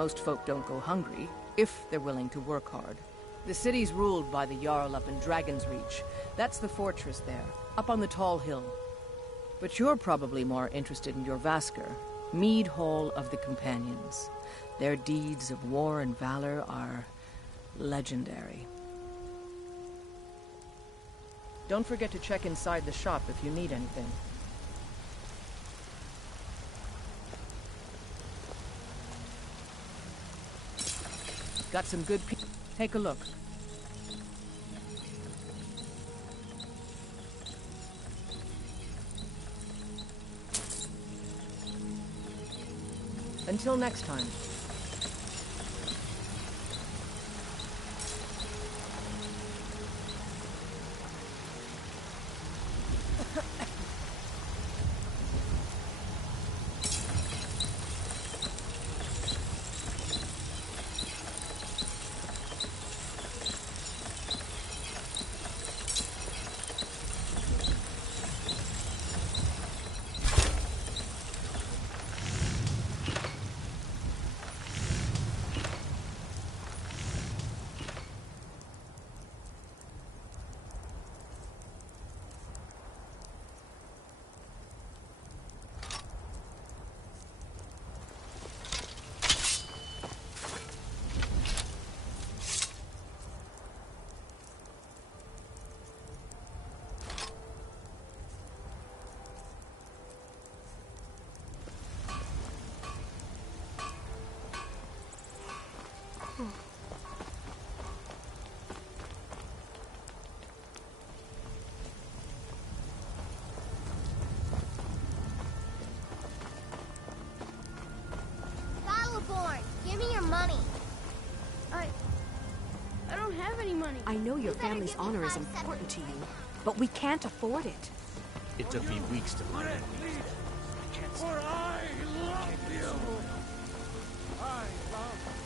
Most folk don't go hungry, if they're willing to work hard. The city's ruled by the Jarl up in Dragon's Reach. That's the fortress there, up on the tall hill. But you're probably more interested in your Vasker, Mead Hall of the Companions. Their deeds of war and valor are legendary. Don't forget to check inside the shop if you need anything. Got some good Take a look. Until next time. Give me your money. I don't have any money. I know your family's honor is important to you, but we can't afford it. It took me weeks to find it. For I love you. I love.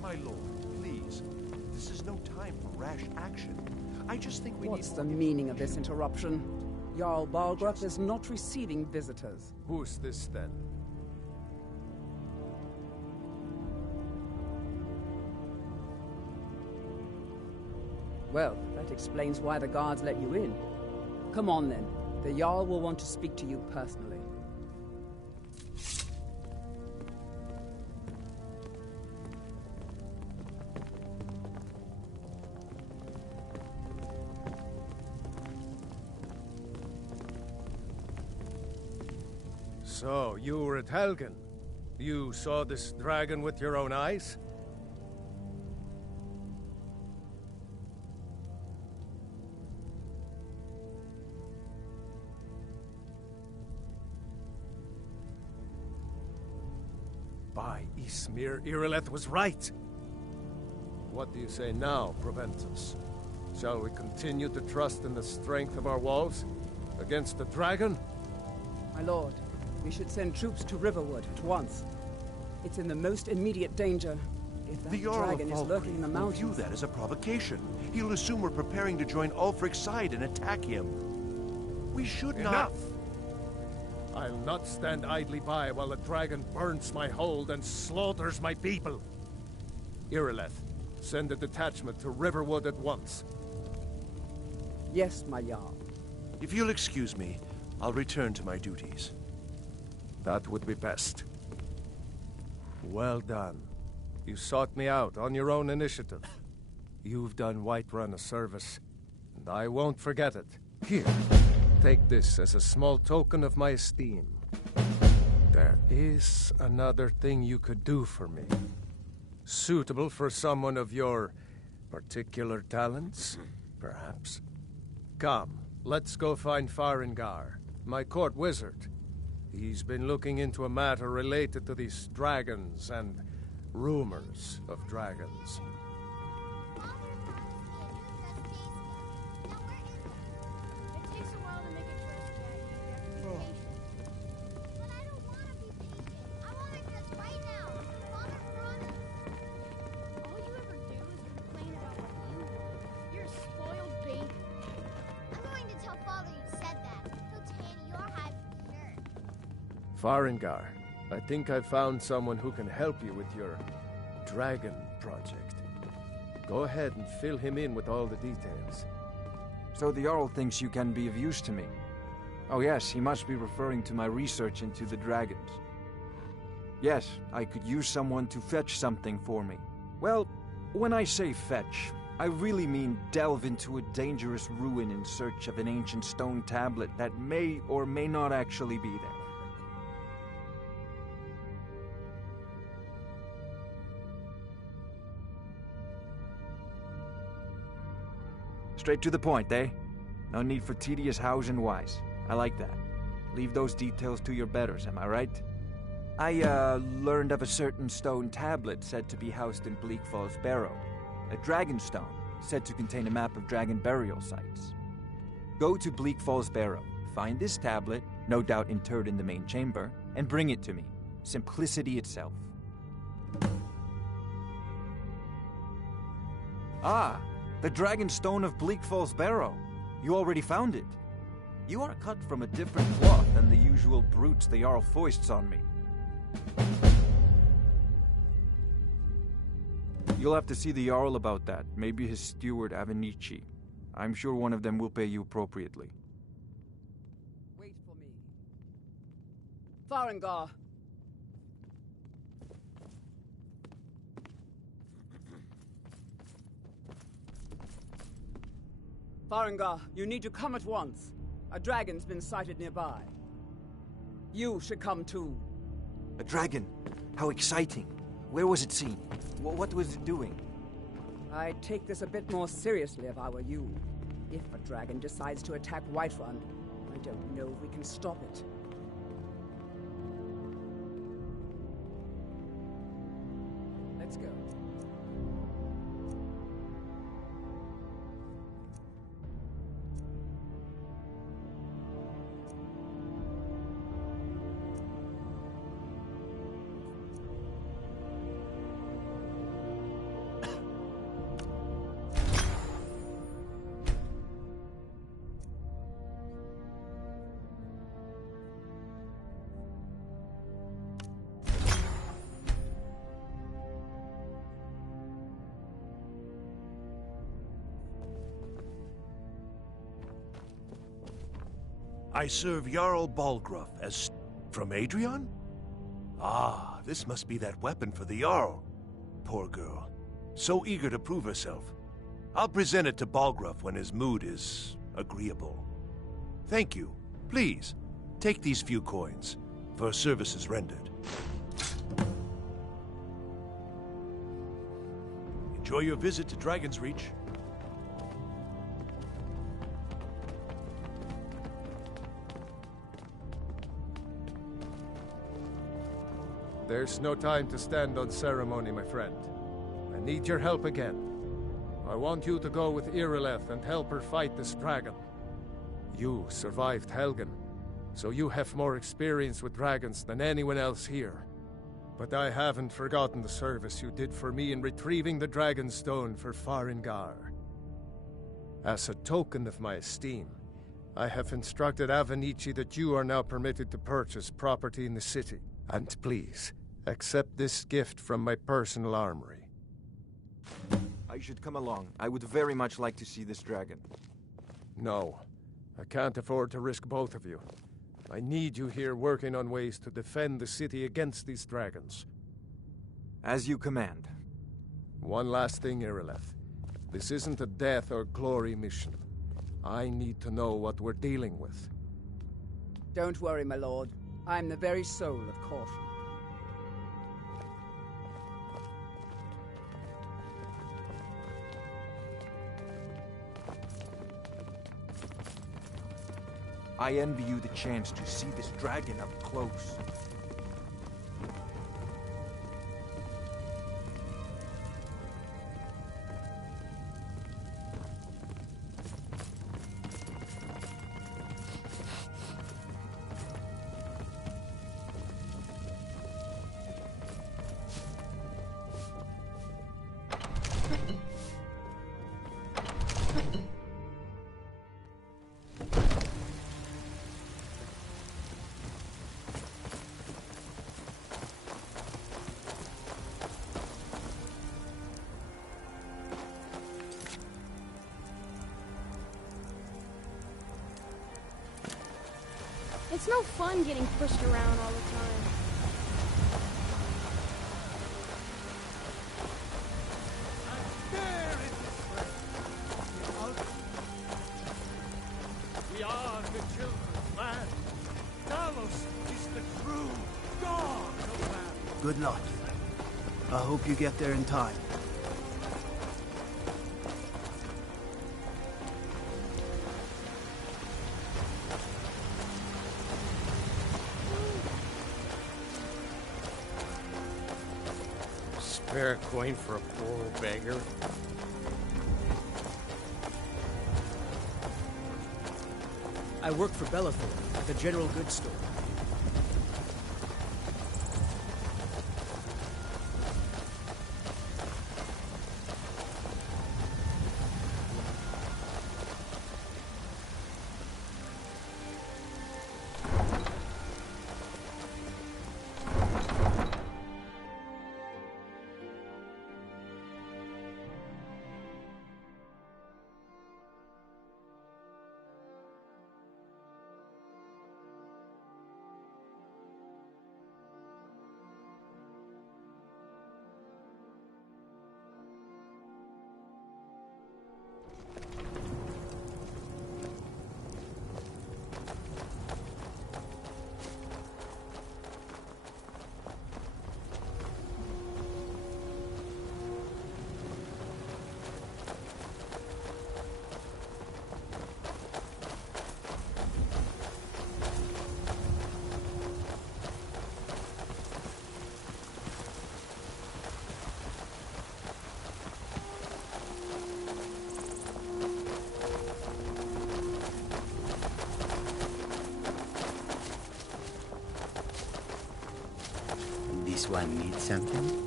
My lord, please. This is no time for rash action. I just think we What's the meaning of this interruption? Jarl Balgruuf is not receiving visitors. Who's this then? Well, that explains why the guards let you in. Come on then. The Jarl will want to speak to you personally. So, you were at Helgen. You saw this dragon with your own eyes? By Ysmir, Irileth was right! What do you say now, Proventus? Shall we continue to trust in the strength of our walls? Against the dragon? My lord, we should send troops to Riverwood at once. It's in the most immediate danger. If that dragon is lurking in the mountains... will view that as a provocation. He'll assume we're preparing to join Ulfric's side and attack him. We should not... Enough! I'll not stand idly by while the dragon burns my hold and slaughters my people. Irileth, send a detachment to Riverwood at once. Yes, my Jarl. If you'll excuse me, I'll return to my duties. That would be best. Well done. You sought me out on your own initiative. You've done Whiterun a service, and I won't forget it. Here, take this as a small token of my esteem. There is another thing you could do for me. Suitable for someone of your particular talents, perhaps. Come, let's go find Farengar, my court wizard. He's been looking into a matter related to these dragons and rumors of dragons. Farengar, I think I've found someone who can help you with your dragon project. Go ahead and fill him in with all the details. So the Jarl thinks you can be of use to me. Oh yes, he must be referring to my research into the dragons. Yes, I could use someone to fetch something for me. Well, when I say fetch, I really mean delve into a dangerous ruin in search of an ancient stone tablet that may or may not actually be there. Straight to the point, eh? No need for tedious hows and whys. I like that. Leave those details to your betters, am I right? I, learned of a certain stone tablet said to be housed in Bleak Falls Barrow. A dragon stone, said to contain a map of dragon burial sites. Go to Bleak Falls Barrow, find this tablet, no doubt interred in the main chamber, and bring it to me. Simplicity itself. Ah! The Dragon Stone of Bleak Falls Barrow. You already found it. You are cut from a different cloth than the usual brutes the Jarl foists on me. You'll have to see the Jarl about that. Maybe his steward Avenici. I'm sure one of them will pay you appropriately. Wait for me. Farengar! Farengar, you need to come at once. A dragon's been sighted nearby. You should come too. A dragon? How exciting. Where was it seen? What was it doing? I'd take this a bit more seriously if I were you. If a dragon decides to attack Whiterun, I don't know if we can stop it. Let's go. I serve Jarl Balgruuf as from Adrian? Ah, this must be that weapon for the Jarl. Poor girl. So eager to prove herself. I'll present it to Balgruuf when his mood is agreeable. Thank you. Please, take these few coins for services rendered. Enjoy your visit to Dragon's Reach. There's no time to stand on ceremony, my friend. I need your help again. I want you to go with Irileth and help her fight this dragon. You survived Helgen, so you have more experience with dragons than anyone else here. But I haven't forgotten the service you did for me in retrieving the Dragon Stone for Farengar. As a token of my esteem, I have instructed Avenici that you are now permitted to purchase property in the city. And please, accept this gift from my personal armory. I should come along. I would very much like to see this dragon. No, I can't afford to risk both of you. I need you here working on ways to defend the city against these dragons. As you command. One last thing, Irileth. This isn't a death or glory mission. I need to know what we're dealing with. Don't worry, my lord. I'm the very soul of caution. I envy you the chance to see this dragon up close. It's no fun getting pushed around all the time. We are the children's land. Talos is the true God of land. Good luck. I hope you get there in time. Spare a coin for a poor old beggar? I work for Bellathor at the general goods store. This one needs something?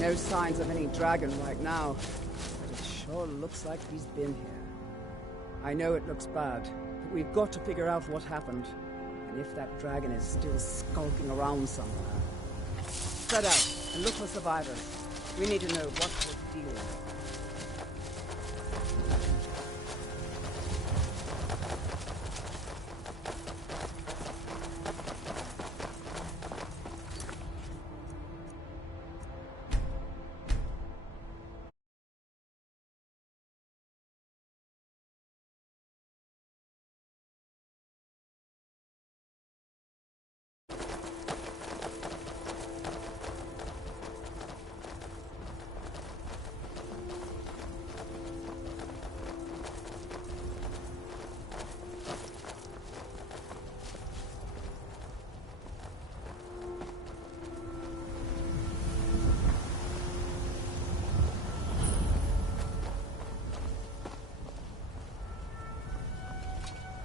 No signs of any dragon right now, but it sure looks like he's been here. I know it looks bad, but we've got to figure out what happened, and if that dragon is still skulking around somewhere. Spread out and look for survivors. We need to know what we're dealing with.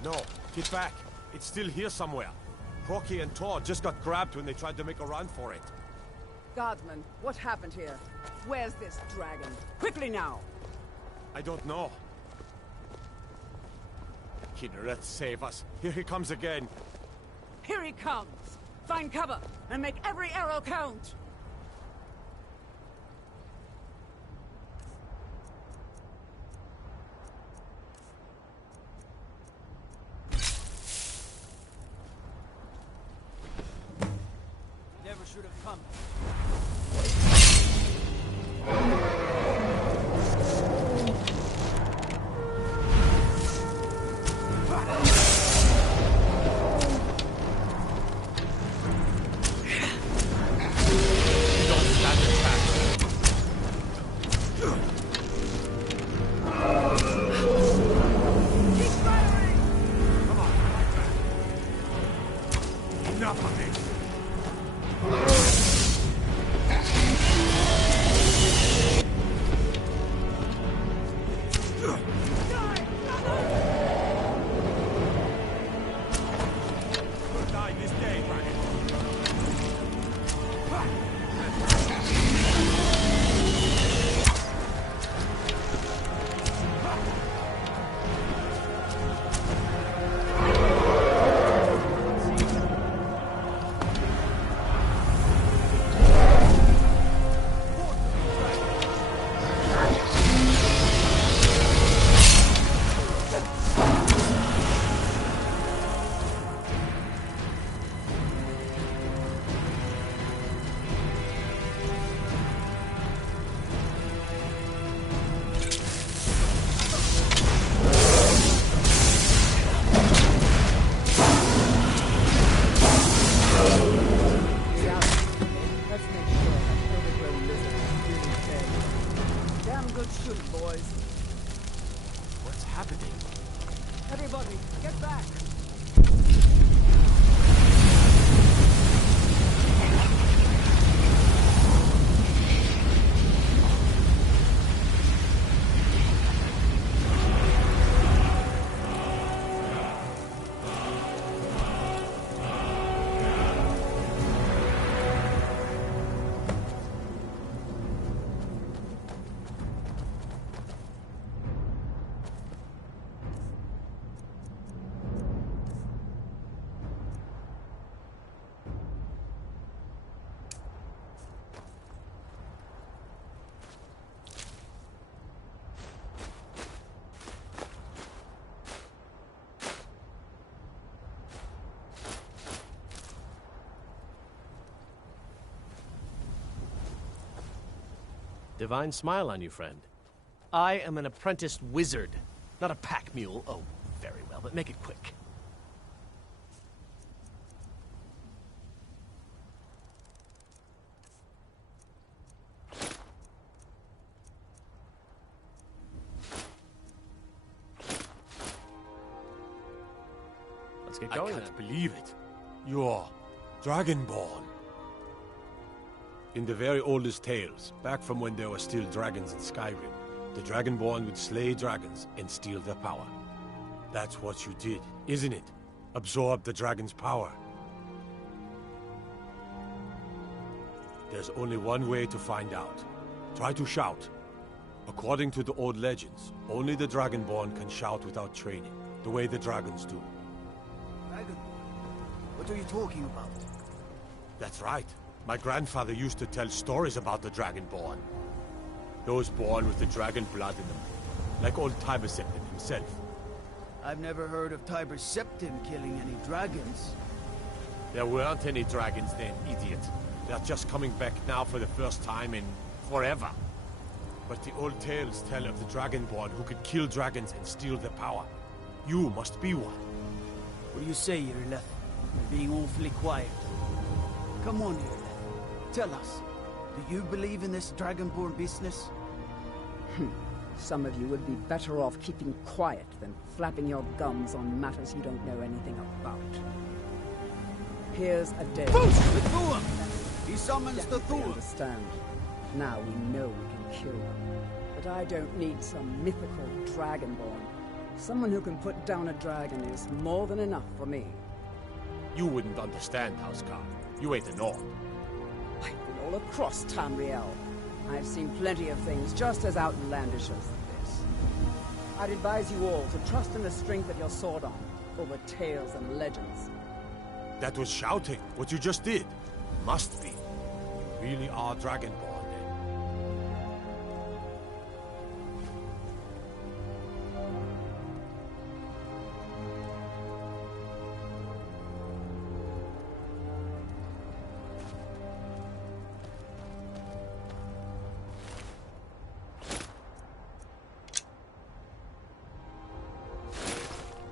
No, get back. It's still here somewhere. Crocky and Todd just got grabbed when they tried to make a run for it. Guardsman, what happened here? Where's this dragon? Quickly now! I don't know. Kinneret, save us. Here he comes again. Here he comes! Find cover, and make every arrow count! Never should have come. Everybody, get back! Divine smile on you, friend. I am an apprenticed wizard, not a pack mule. Oh, very well, but make it quick. Let's get going. I can't believe it. You're Dragonborn. In the very oldest tales, back from when there were still dragons in Skyrim, the Dragonborn would slay dragons and steal their power. That's what you did, isn't it? Absorb the dragon's power. There's only one way to find out. Try to shout. According to the old legends, only the Dragonborn can shout without training, the way the dragons do. Dragonborn? What are you talking about? That's right. My grandfather used to tell stories about the Dragonborn. Those born with the dragon blood in them, like old Tiber Septim himself. I've never heard of Tiber Septim killing any dragons. There weren't any dragons then, idiot. They're just coming back now for the first time in forever. But the old tales tell of the Dragonborn who could kill dragons and steal their power. You must be one. What do you say, Irileth? You're being awfully quiet. Come on, Irileth. Tell us, do you believe in this Dragonborn business? Some of you would be better off keeping quiet than flapping your gums on matters you don't know anything about. Here's a day. The Thor! He summons the Thor! Understand. Now we know we can kill them. But I don't need some mythical Dragonborn. Someone who can put down a dragon is more than enough for me. You wouldn't understand, Housecarl. You ain't the North. I've been all across Tamriel. I've seen plenty of things just as outlandish as this. I'd advise you all to trust in the strength of your sword arm over tales and legends. That was shouting, what you just did. Must be. You really are Dragonborn, then.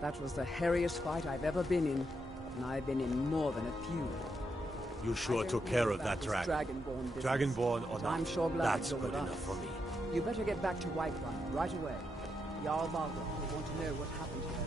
That was the hairiest fight I've ever been in, and I've been in more than a few. You sure took care of that dragon. Dragonborn or not, I'm sure glad that's you're good with enough us. for me. You better get back to Whiterun right away. Jarl Balgruuf will want to know what happened here.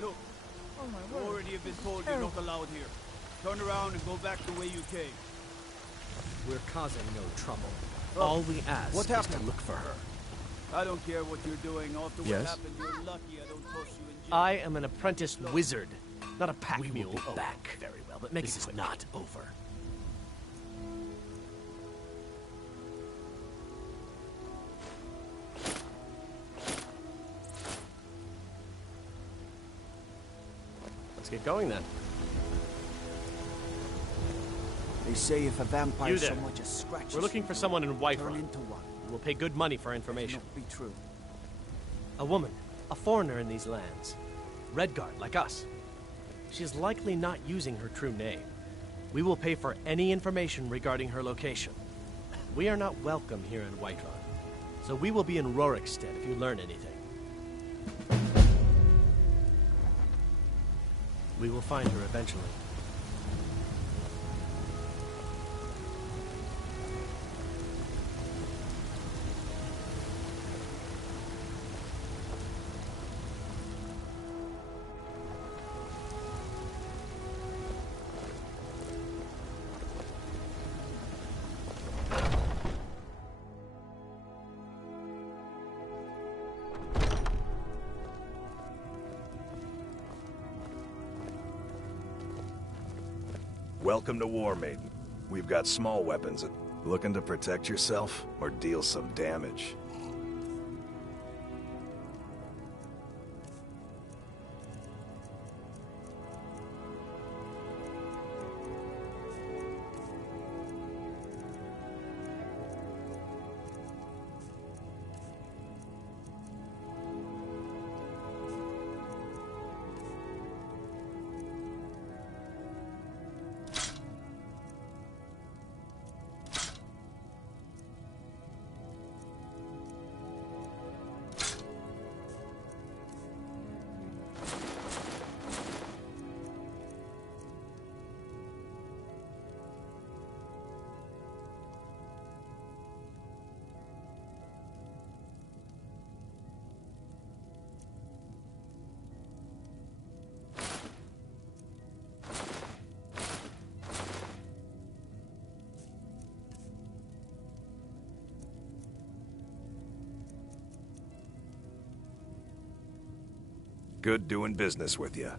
Look, you already have been told you're not allowed here. Turn around and go back the way you came. We're causing no trouble. Oh, All we ask what is to happened? look for her. I don't care what you're doing. After what Yes? happened, you're lucky I don't toss you in jail. I am an apprentice wizard, not a pack We will mule. be Oh, back. very well, but make This it is quick. not over. Let's get going then. They say if a vampire You there. so much as scratches We're looking for someone in turn Whiterun. into one. We'll pay good money for information. Not be true. A woman, a foreigner in these lands. Redguard, like us. She is likely not using her true name. We will pay for any information regarding her location. We are not welcome here in Whiterun, so we will be in Rorikstead if you learn anything. We will find her eventually. Welcome to War Maiden. We've got small weapons. Looking to protect yourself or deal some damage? good doing business with you.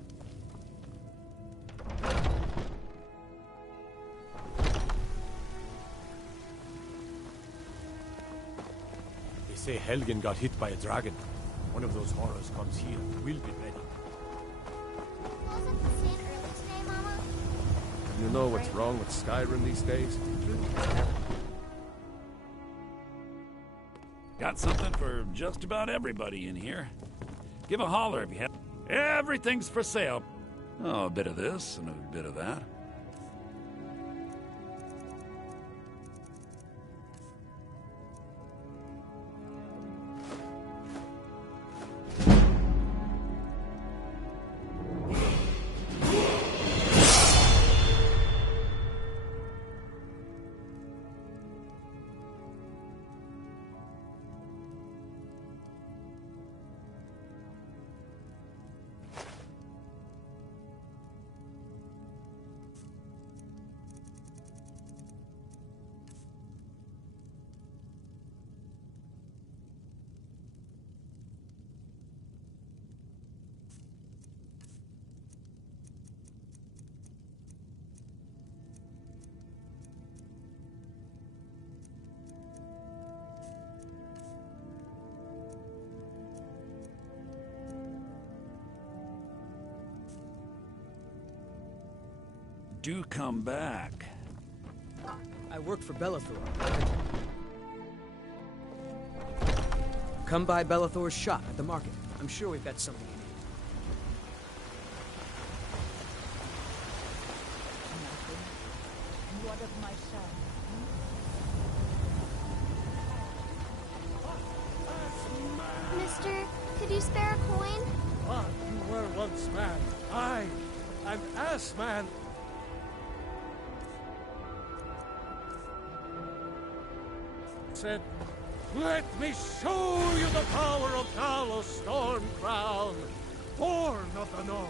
They say Helgen got hit by a dragon. One of those horrors comes here. We'll be ready. Wasn't the sun early today, Mama? You know what's wrong with Skyrim these days? Got something for just about everybody in here. Give a holler if you have. Everything's for sale. Oh, a bit of this and a bit of that. Do come back. I work for Bellathor. Come by Bellathor's shop at the market. I'm sure we've got something you need. What of my son? Mister, could you spare a coin? Ah, you were once man. I'm ass man. Said, let me show you the power of Talos Stormcrown, born of the North.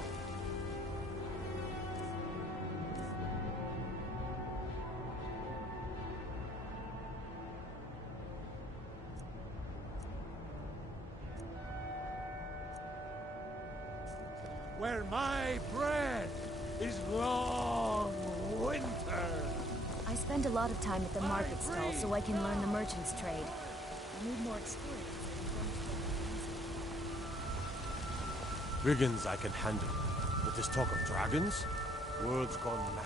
Where my bread is long winter. I spend a lot of time at the market stall so I can learn the merchant's trade. I need more experience. Brigands I can handle, but this talk of dragons? World's gone mad.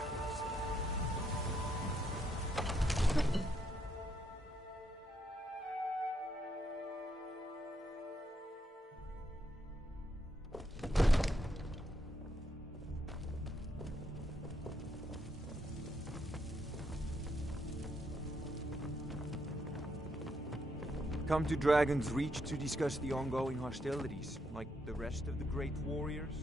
Come to Dragon's Reach to discuss the ongoing hostilities, like the rest of the great warriors?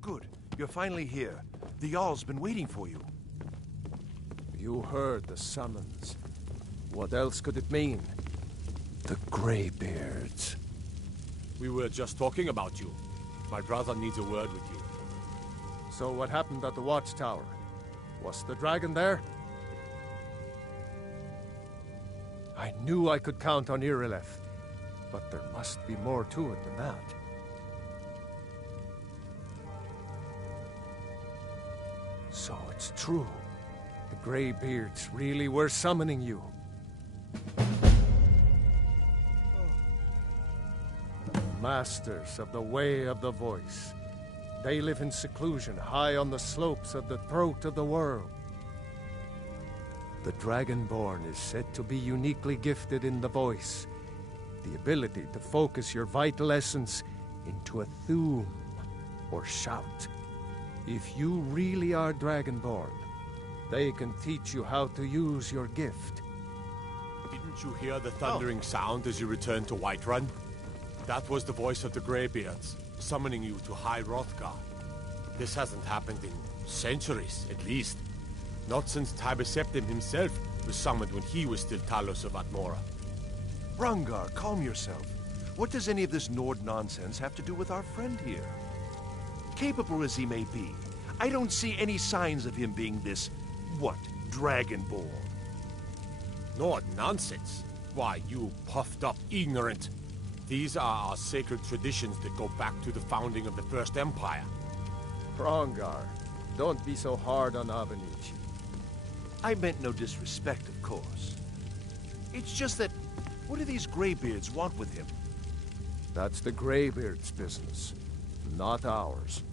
Good. You're finally here. The Jarl's been waiting for you. You heard the summons. What else could it mean? The Greybeards. We were just talking about you. My brother needs a word with you. So what happened at the Watchtower? Was the dragon there? I knew I could count on Irileth, but there must be more to it than that. So it's true. The Greybeards really were summoning you. Masters of the Way of the Voice. They live in seclusion high on the slopes of the throat of the world. The Dragonborn is said to be uniquely gifted in the voice, the ability to focus your vital essence into a thum or shout. If you really are Dragonborn, They can teach you how to use your gift. Didn't you hear the thundering sound as you returned to Whiterun? That was the voice of the Greybeards, summoning you to High Hrothgar. This hasn't happened in centuries, at least. Not since Tiber Septim himself was summoned when he was still Talos of Atmora. Hrongar, calm yourself. What does any of this Nord nonsense have to do with our friend here? Capable as he may be, I don't see any signs of him being this, Dragonborn. Nord nonsense? Why, you puffed up ignorant. These are our sacred traditions that go back to the founding of the First Empire. Hrongar, don't be so hard on Avenici. I meant no disrespect, of course. It's just that, what do these Greybeards want with him? That's the Greybeards' business, not ours.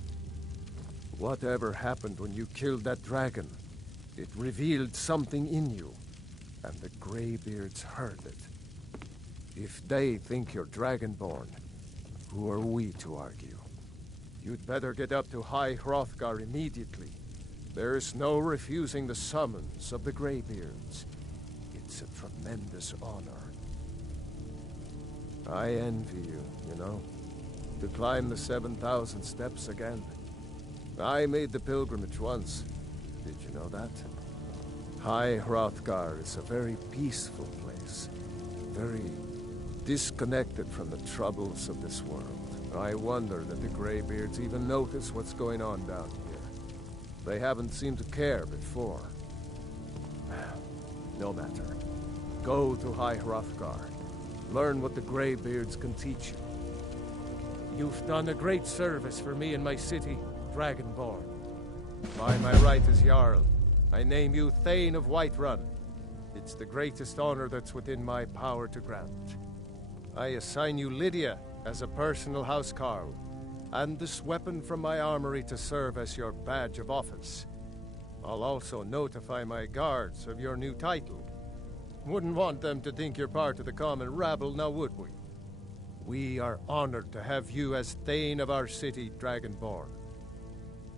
Whatever happened when you killed that dragon, it revealed something in you, and the Greybeards heard it. If they think you're Dragonborn, who are we to argue? You'd better get up to High Hrothgar immediately. There's no refusing the summons of the Greybeards. It's a tremendous honor. I envy you, you know, to climb the 7,000 steps again. I made the pilgrimage once. Did you know that? High Hrothgar is a very peaceful place. Very disconnected from the troubles of this world. I wonder that the Greybeards even notice what's going on down here. They haven't seemed to care before. No matter. Go to High Hrothgar. Learn what the Greybeards can teach you. You've done a great service for me and my city, Dragonborn. By my right as Jarl, I name you Thane of Whiterun. It's the greatest honor that's within my power to grant. I assign you Lydia as a personal housecarl, and this weapon from my armory to serve as your badge of office. I'll also notify my guards of your new title. Wouldn't want them to think you're part of the common rabble, now would we? We are honored to have you as Thane of our city, Dragonborn.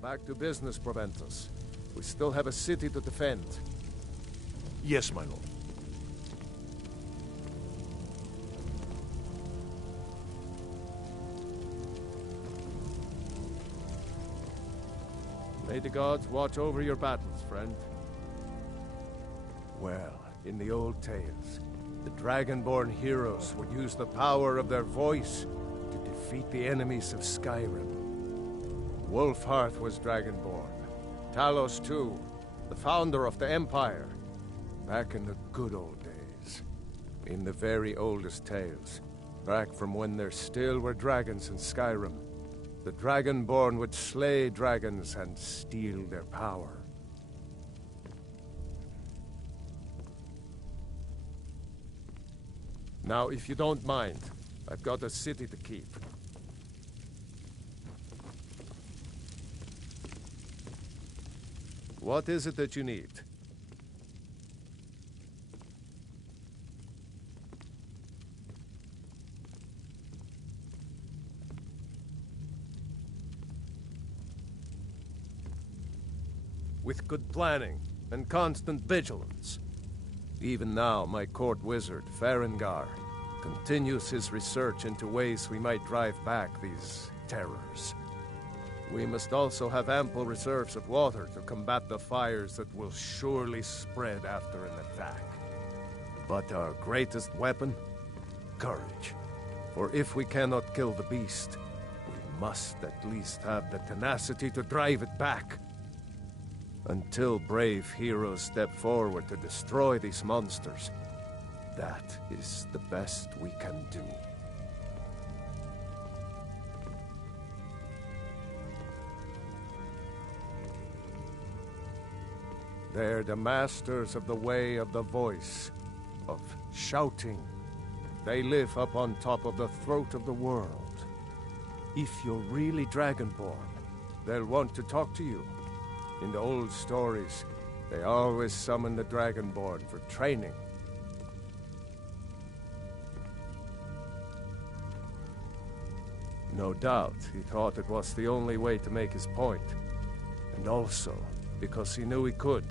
Back to business, Proventus. We still have a city to defend. Yes, my lord. May the gods watch over your battles, friend. Well, in the old tales, the Dragonborn heroes would use the power of their voice to defeat the enemies of Skyrim. Wolfhearth was Dragonborn. Talos, too, the founder of the Empire. Back in the good old days. In the very oldest tales. Back from when there still were dragons in Skyrim. The Dragonborn would slay dragons and steal their power. Now, if you don't mind, I've got a city to keep. What is it that you need? With good planning and constant vigilance. Even now, my court wizard, Fangirl, continues his research into ways we might drive back these terrors. We must also have ample reserves of water to combat the fires that will surely spread after an attack. But our greatest weapon? Courage. For if we cannot kill the beast, we must at least have the tenacity to drive it back. Until brave heroes step forward to destroy these monsters, that is the best we can do. They're the masters of the way of the voice, of shouting. They live up on top of the throat of the world. If you're really Dragonborn, they'll want to talk to you. In the old stories, they always summon the Dragonborn for training. No doubt, he thought it was the only way to make his point. And also, because he knew he could.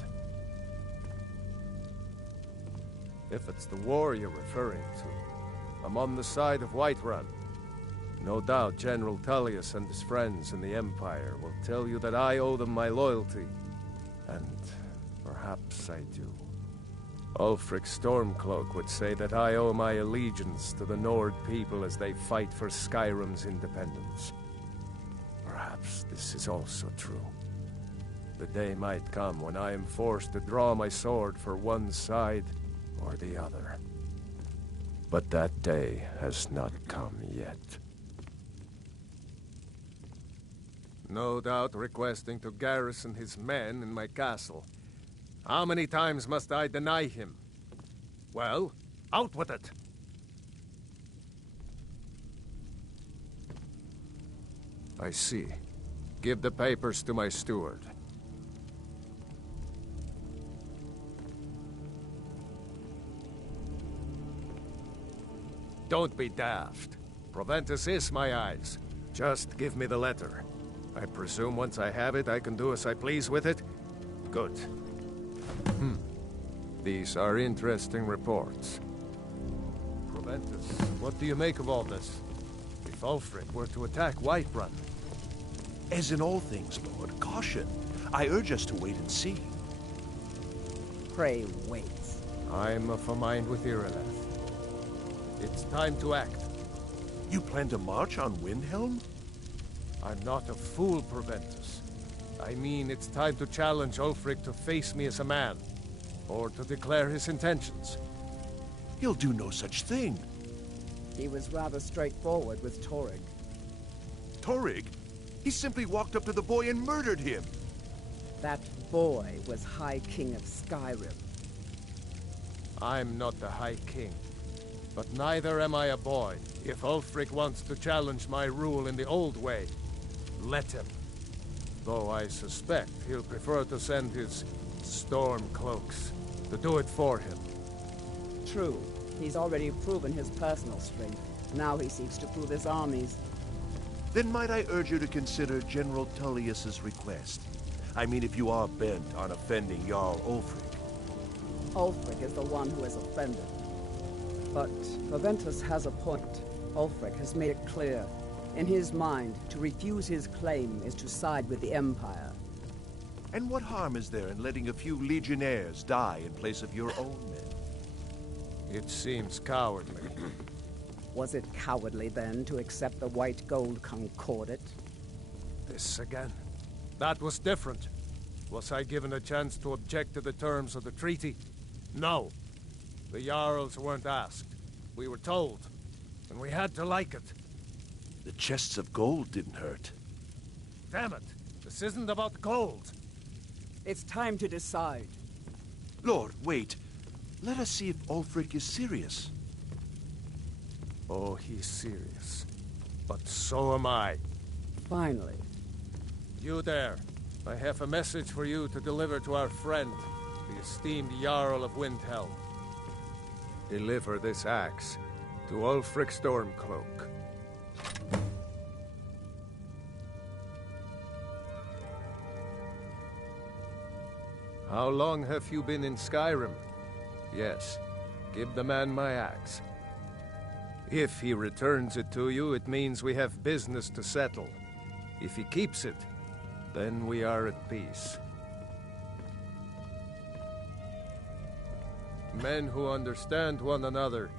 If it's the war you're referring to, I'm on the side of Whiterun. No doubt General Tullius and his friends in the Empire will tell you that I owe them my loyalty. And perhaps I do. Ulfric Stormcloak would say that I owe my allegiance to the Nord people as they fight for Skyrim's independence. Perhaps this is also true. The day might come when I am forced to draw my sword for one side or the other. But that day has not come yet. No doubt requesting to garrison his men in my castle. How many times must I deny him? Well, out with it! I see. Give the papers to my steward. Don't be daft. Proventus is my eyes. Just give me the letter. I presume once I have it, I can do as I please with it? Good. These are interesting reports. Proventus, what do you make of all this? If Ulfric were to attack Whiterun... As in all things, Lord, caution. I urge us to wait and see. Pray wait. I'm of a mind with Irileth. It's time to act. You plan to march on Windhelm? I'm not a fool, Proventus. I mean, it's time to challenge Ulfric to face me as a man, or to declare his intentions. He'll do no such thing. He was rather straightforward with Torrig. Torrig? He simply walked up to the boy and murdered him. That boy was High King of Skyrim. I'm not the High King. But neither am I a boy. If Ulfric wants to challenge my rule in the old way, let him. Though I suspect he'll prefer to send his Stormcloaks to do it for him. True. He's already proven his personal strength. Now he seeks to prove his armies. Then might I urge you to consider General Tullius's request? I mean, if you are bent on offending Jarl Ulfric. Ulfric is the one who has offended. But Proventus has a point. Ulfric has made it clear. In his mind, to refuse his claim is to side with the Empire. And what harm is there in letting a few legionnaires die in place of your own men? It seems cowardly. Was it cowardly, then, to accept the White Gold Concordat? This again. That was different. Was I given a chance to object to the terms of the treaty? No. The Jarls weren't asked. We were told. And we had to like it. The chests of gold didn't hurt. Damn it! This isn't about gold! It's time to decide. Lord, wait. Let us see if Ulfric is serious. Oh, he's serious. But so am I. Finally. You there. I have a message for you to deliver to our friend, the esteemed Jarl of Windhelm. Deliver this axe to Ulfric Stormcloak. How long have you been in Skyrim? Yes. Give the man my axe. If he returns it to you, it means we have business to settle. If he keeps it, then we are at peace. Men who understand one another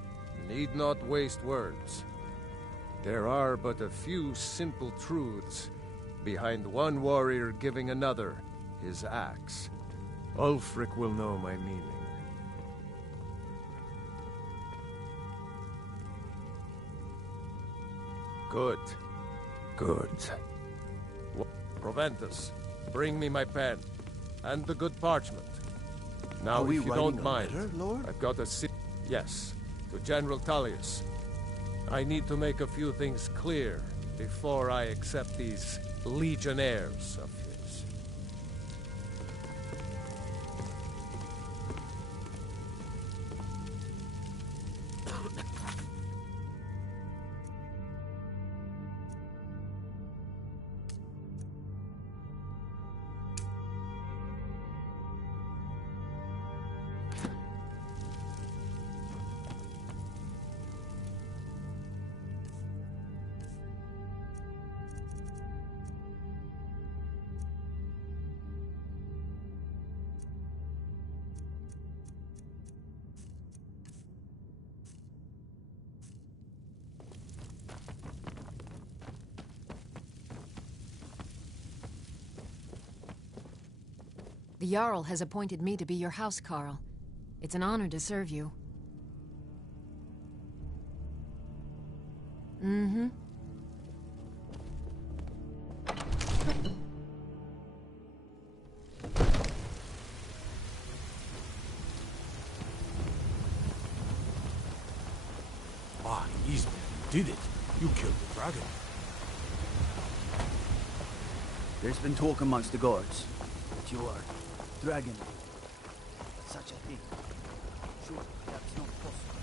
need not waste words. There are but a few simple truths behind one warrior giving another his axe. Ulfric will know my meaning. Good. Good. Proventus, bring me my pen. And the good parchment. Now, Are we if you writing don't a mind, letter, Lord? I've got a yes, to General Tullius. I need to make a few things clear before I accept these legionnaires of his. The Jarl has appointed me to be your housecarl. It's an honor to serve you. Mm-hmm. Ah, Ysmir, you did it. You killed the dragon. There's been talk amongst the guards that you are dragon lord. Such a thing. Sure, that's not possible.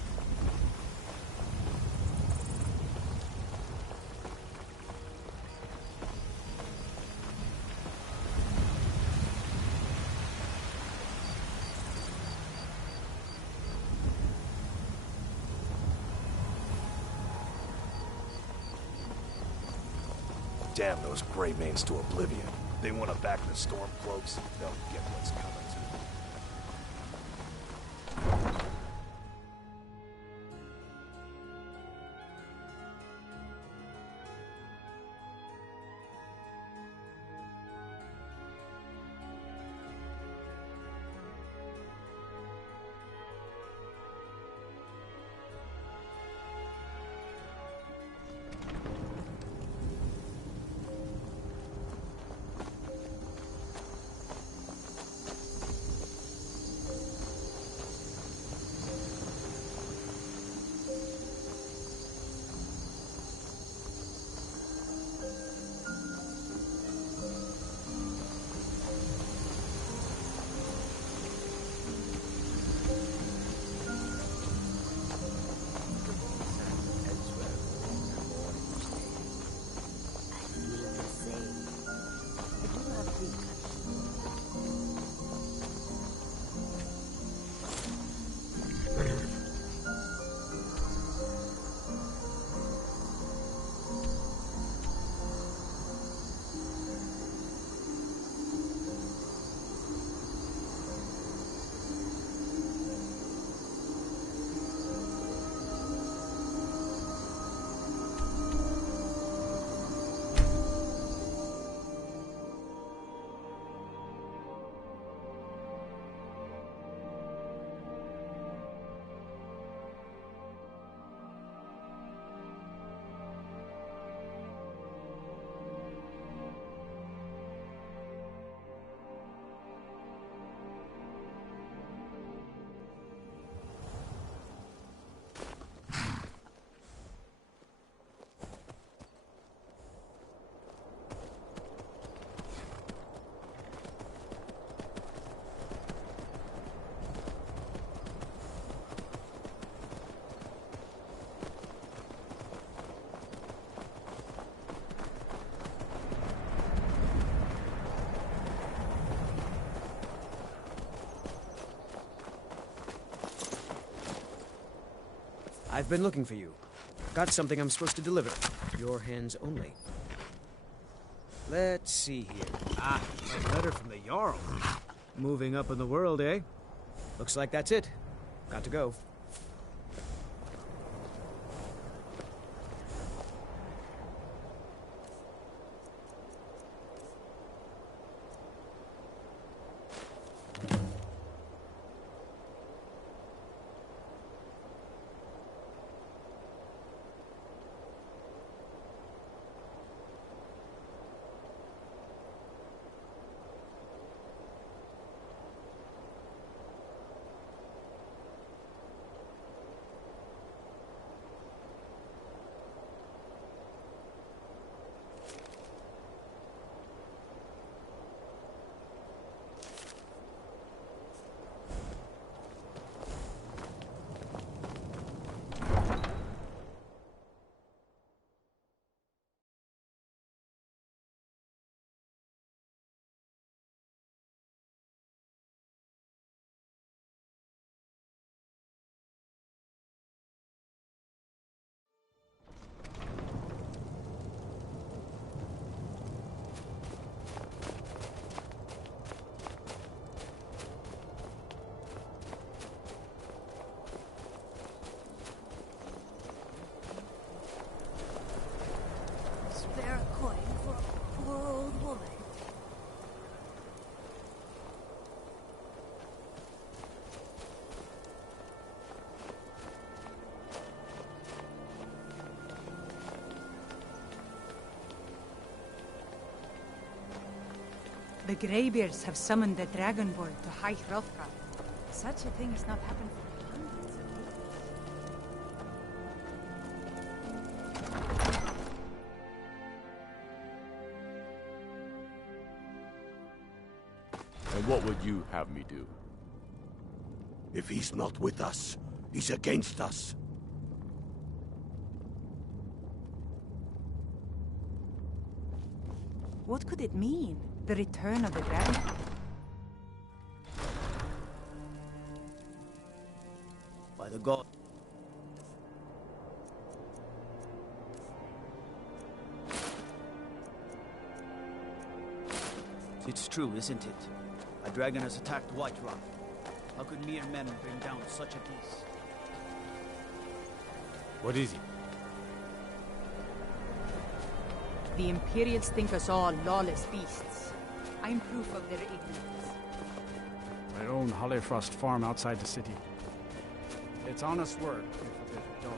Damn those Greymanes to oblivion. They want to back the Stormcloaks. They'll get what's coming to them. I've been looking for you. Got something I'm supposed to deliver. Your hands only. Let's see here. Ah, a letter from the Jarl. Moving up in the world, eh? Looks like that's it. Got to go. The Greybeards have summoned the Dragonborn to High Hrothgar. Such a thing has not happened for hundreds of years. And what would you have me do? If he's not with us, he's against us. What could it mean? The return of the dragon? By the god. It's true, isn't it? A dragon has attacked White Rock. How could mere men bring down such a beast? What is it? The Imperials think us all lawless beasts. I'm proof of their ignorance. I own Hollifrost Farm outside the city. It's honest work, if a bit dull.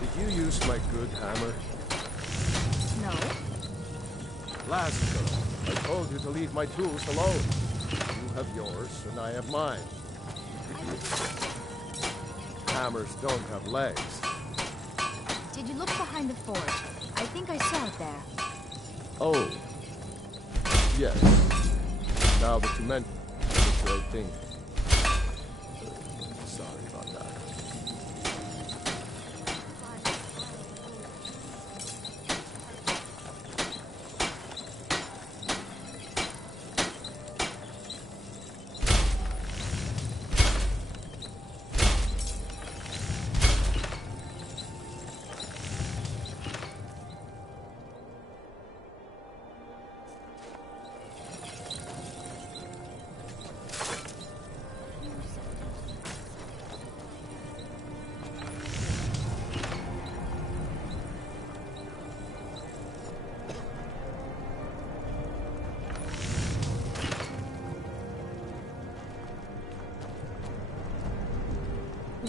Did you use my good hammer? No. Last girl, I told you to leave my tools alone. You have yours, and I have mine. Hammers don't have legs. Did you look behind the forge? I think I saw it there. Oh. Yes. Now that you mention it, it's the right thing. Sorry about that.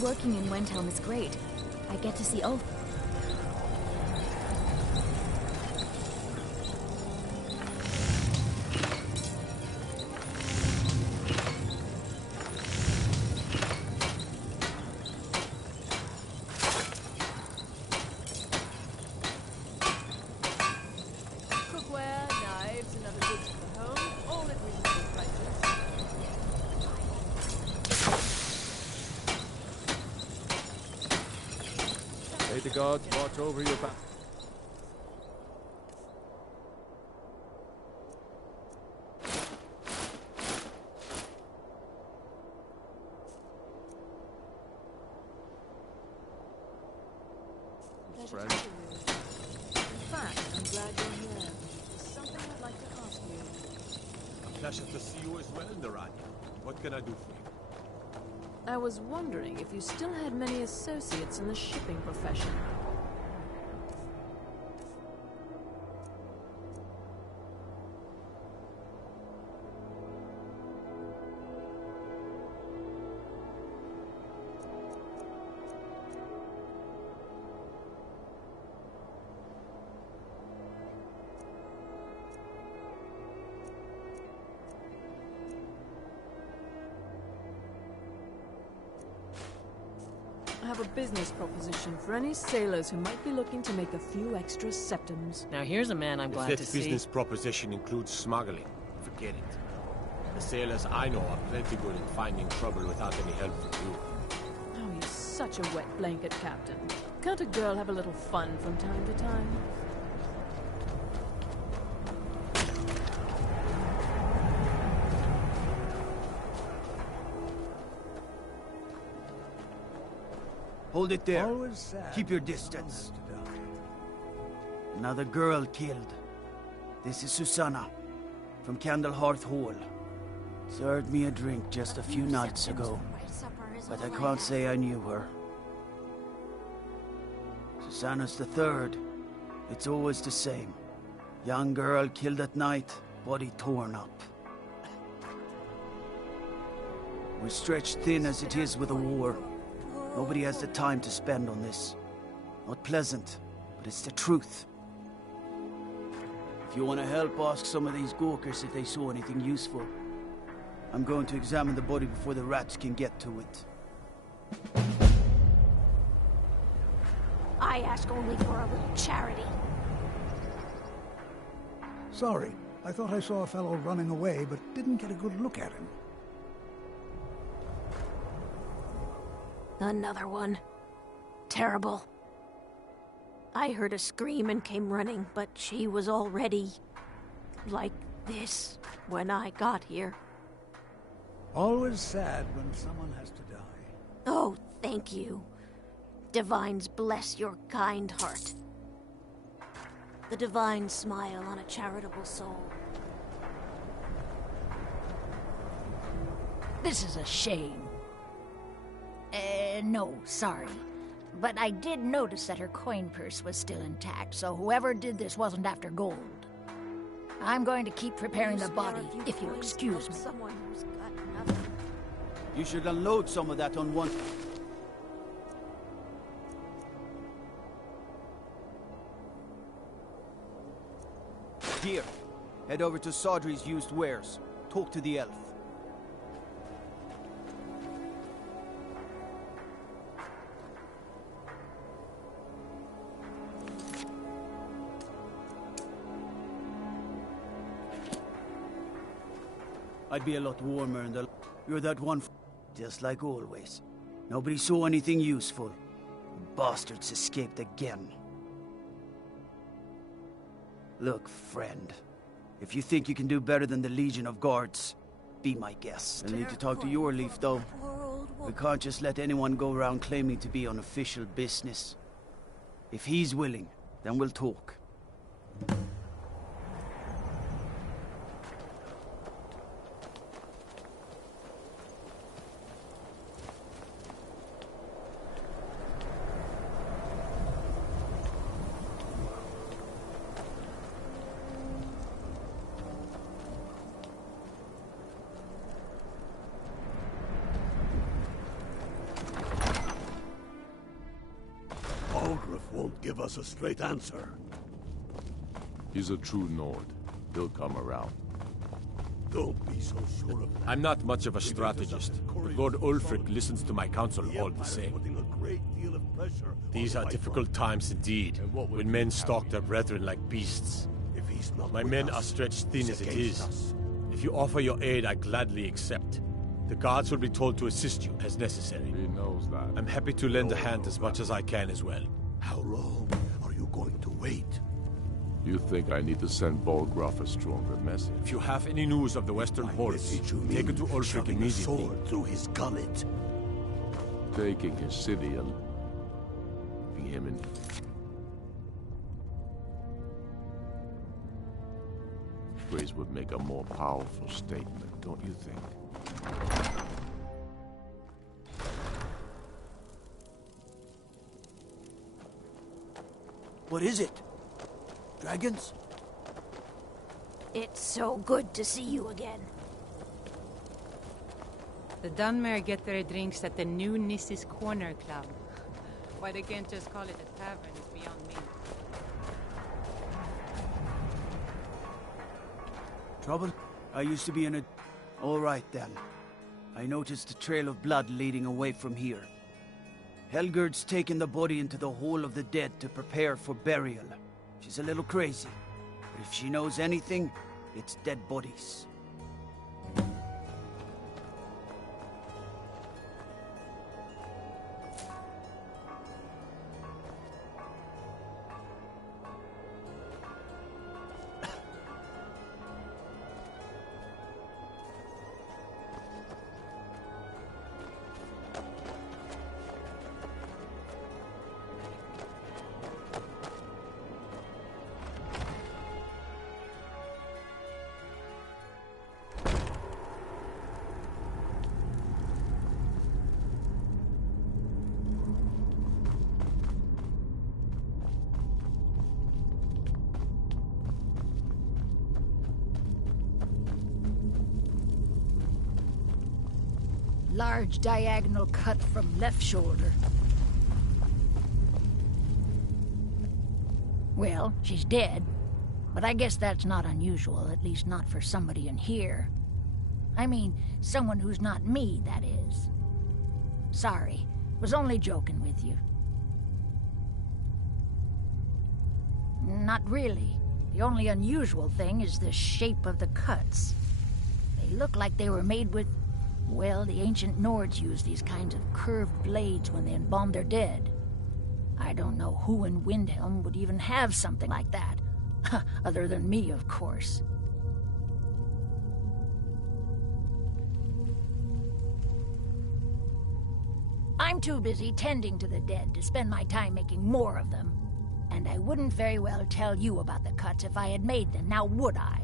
Working in Wendhelm is great. I get to see Ulf. Cookware, knives, and other goods for the home, all at reasonable prices. May the gods watch over your back. Pleasure to meet you. In fact, I'm glad you're here. There's something I'd like to ask you. A pleasure to see you as well, Naranja. What can I do for you? I was wondering if you still had many associates in the shipping profession. I have a business proposition for any sailors who might be looking to make a few extra septims. Now here's a man I'm glad to If that see. business proposition includes smuggling, forget it. The sailors I know are plenty good at finding trouble without any help from you. Oh, you're such a wet blanket, Captain. Can't a girl have a little fun from time to time? Hold it there. Keep your distance. Another girl killed. This is Susanna, from Candlehearth Hall. Served me a drink just a few nights ago, but I can't say I knew her. Susanna's the third. It's always the same. Young girl killed at night, body torn up. We're stretched thin as it is with the war. Nobody has the time to spend on this. Not pleasant, but it's the truth. If you want to help, ask some of these gawkers if they saw anything useful. I'm going to examine the body before the rats can get to it. I ask only for a little charity. Sorry, I thought I saw a fellow running away, but didn't get a good look at him. Another one. Terrible. I heard a scream and came running, but she was already like this when I got here. Always sad when someone has to die. Oh, thank you. Divines bless your kind heart. The divine smile on a charitable soul. This is a shame. No, sorry. But I did notice that her coin purse was still intact, so whoever did this wasn't after gold. I'm going to keep preparing the body, if you'll excuse me. Someone who's got nothing. You should unload some of that on one... Here, head over to Sodri's used wares. Talk to the elf. I'd be a lot warmer in the... You're that one just like always. Nobody saw anything useful. The bastards escaped again. Look, friend. If you think you can do better than the Legion of Guards, be my guest. I'll need to talk to your Leaf, though. We can't just let anyone go around claiming to be on official business. If he's willing, then we'll talk. Won't give us a straight answer. He's a true Nord. He'll come around. Don't be so sure of that. I'm not much of a strategist, but Lord Ulfric listens to my counsel all the same. These are difficult times indeed, when men stalk their brethren like beasts. My men are stretched thin as it is. If you offer your aid, I gladly accept. The guards will be told to assist you as necessary. He knows that. I'm happy to lend a hand as much as I can as well. How long are you going to wait? You think I need to send Bolgruff a stronger message? If you have any news of the Western Hordes, take it to Ulfric immediately. Sword through his gullet. Taking his city and leaving him in... Phrase would make a more powerful statement, don't you think? What is it? Dragons? It's so good to see you again. The Dunmer get their drinks at the new Nissis Corner Club. Why they can't just call it a tavern is beyond me. Trouble? I used to be in a... All right, then. I noticed a trail of blood leading away from here. Helgerd's taken the body into the Hall of the Dead to prepare for burial. She's a little crazy, but if she knows anything, it's dead bodies. Large diagonal cut from left shoulder. Well, she's dead, but I guess that's not unusual, at least not for somebody in here. I mean, someone who's not me, that is. Sorry, was only joking with you. Not really. The only unusual thing is the shape of the cuts. They look like they were made with... Well, the ancient Nords used these kinds of curved blades when they embalmed their dead. I don't know who in Windhelm would even have something like that. Other than me, of course. I'm too busy tending to the dead to spend my time making more of them. And I wouldn't very well tell you about the cuts if I had made them, now would I?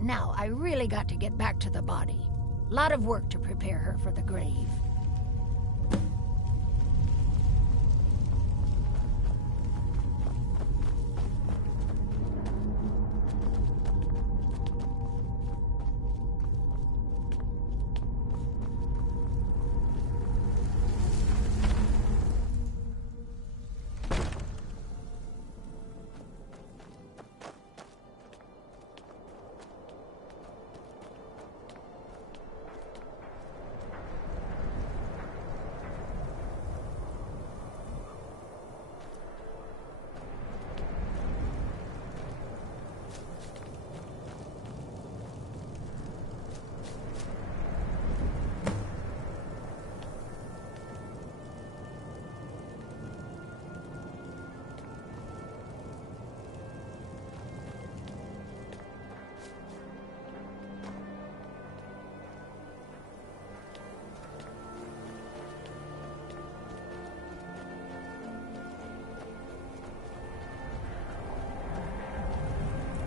Now, I really got to get back to the body. Lot of work to prepare her for the grave.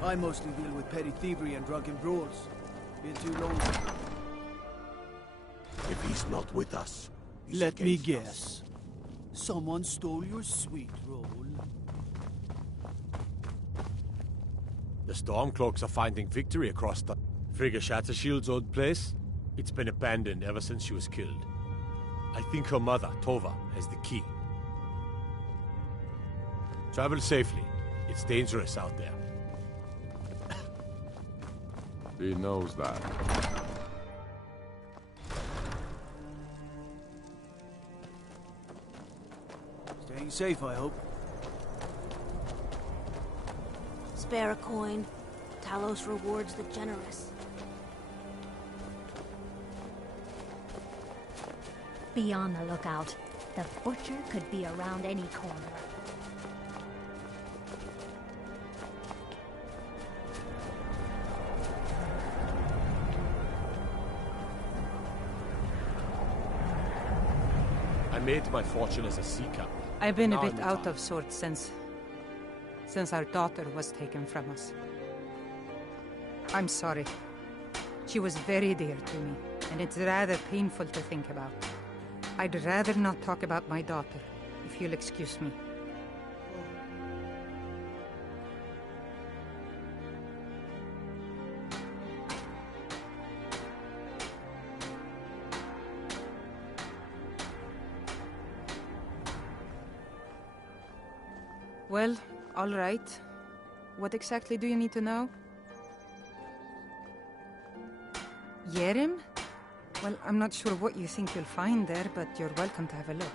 I mostly deal with petty thievery and drunken brawls. Been too long. If he's not with us, Let me guess. Someone stole your sweet roll. The Stormcloaks are finding victory across the... Frigga Shattershield's old place? It's been abandoned ever since she was killed. I think her mother, Tova, has the key. Travel safely. It's dangerous out there. He knows that. Staying safe, I hope. Spare a coin. Talos rewards the generous. Be on the lookout. The butcher could be around any corner. I made my fortune as a sea captain. I've been a Now bit I'm out retired. of sorts since our daughter was taken from us. I'm sorry. She was very dear to me, and it's rather painful to think about. I'd rather not talk about my daughter, if you'll excuse me. Well, all right. What exactly do you need to know? Yerim? Well, I'm not sure what you think you'll find there, but you're welcome to have a look.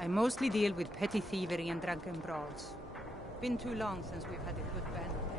I mostly deal with petty thievery and drunken brawls. Been too long since we've had a good band of them.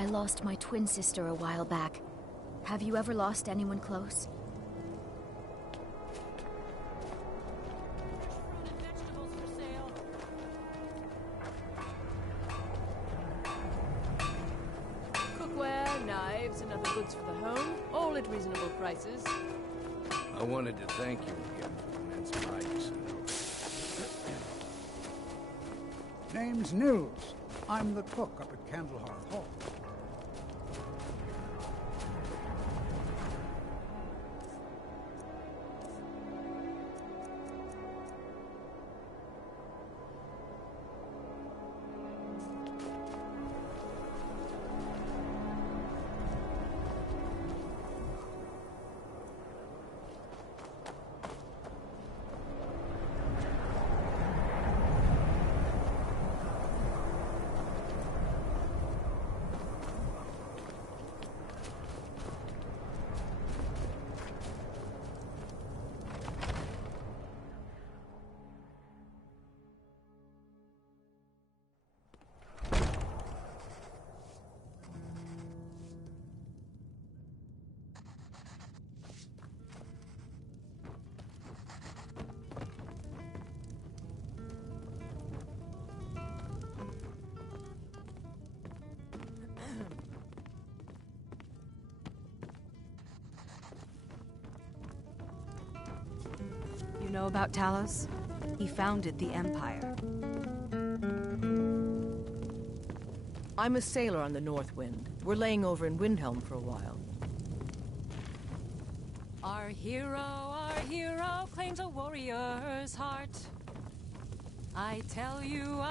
I lost my twin sister a while back. Have you ever lost anyone close? Cookware, knives, and other goods for the home, all at reasonable prices. I wanted to thank you again for the immense price. Name's Nils. I'm the cook up at Candlehearth Hall. You know about Talos? He founded the Empire. I'm a sailor on the North Wind. We're laying over in Windhelm for a while. Our hero claims a warrior's heart. I tell you,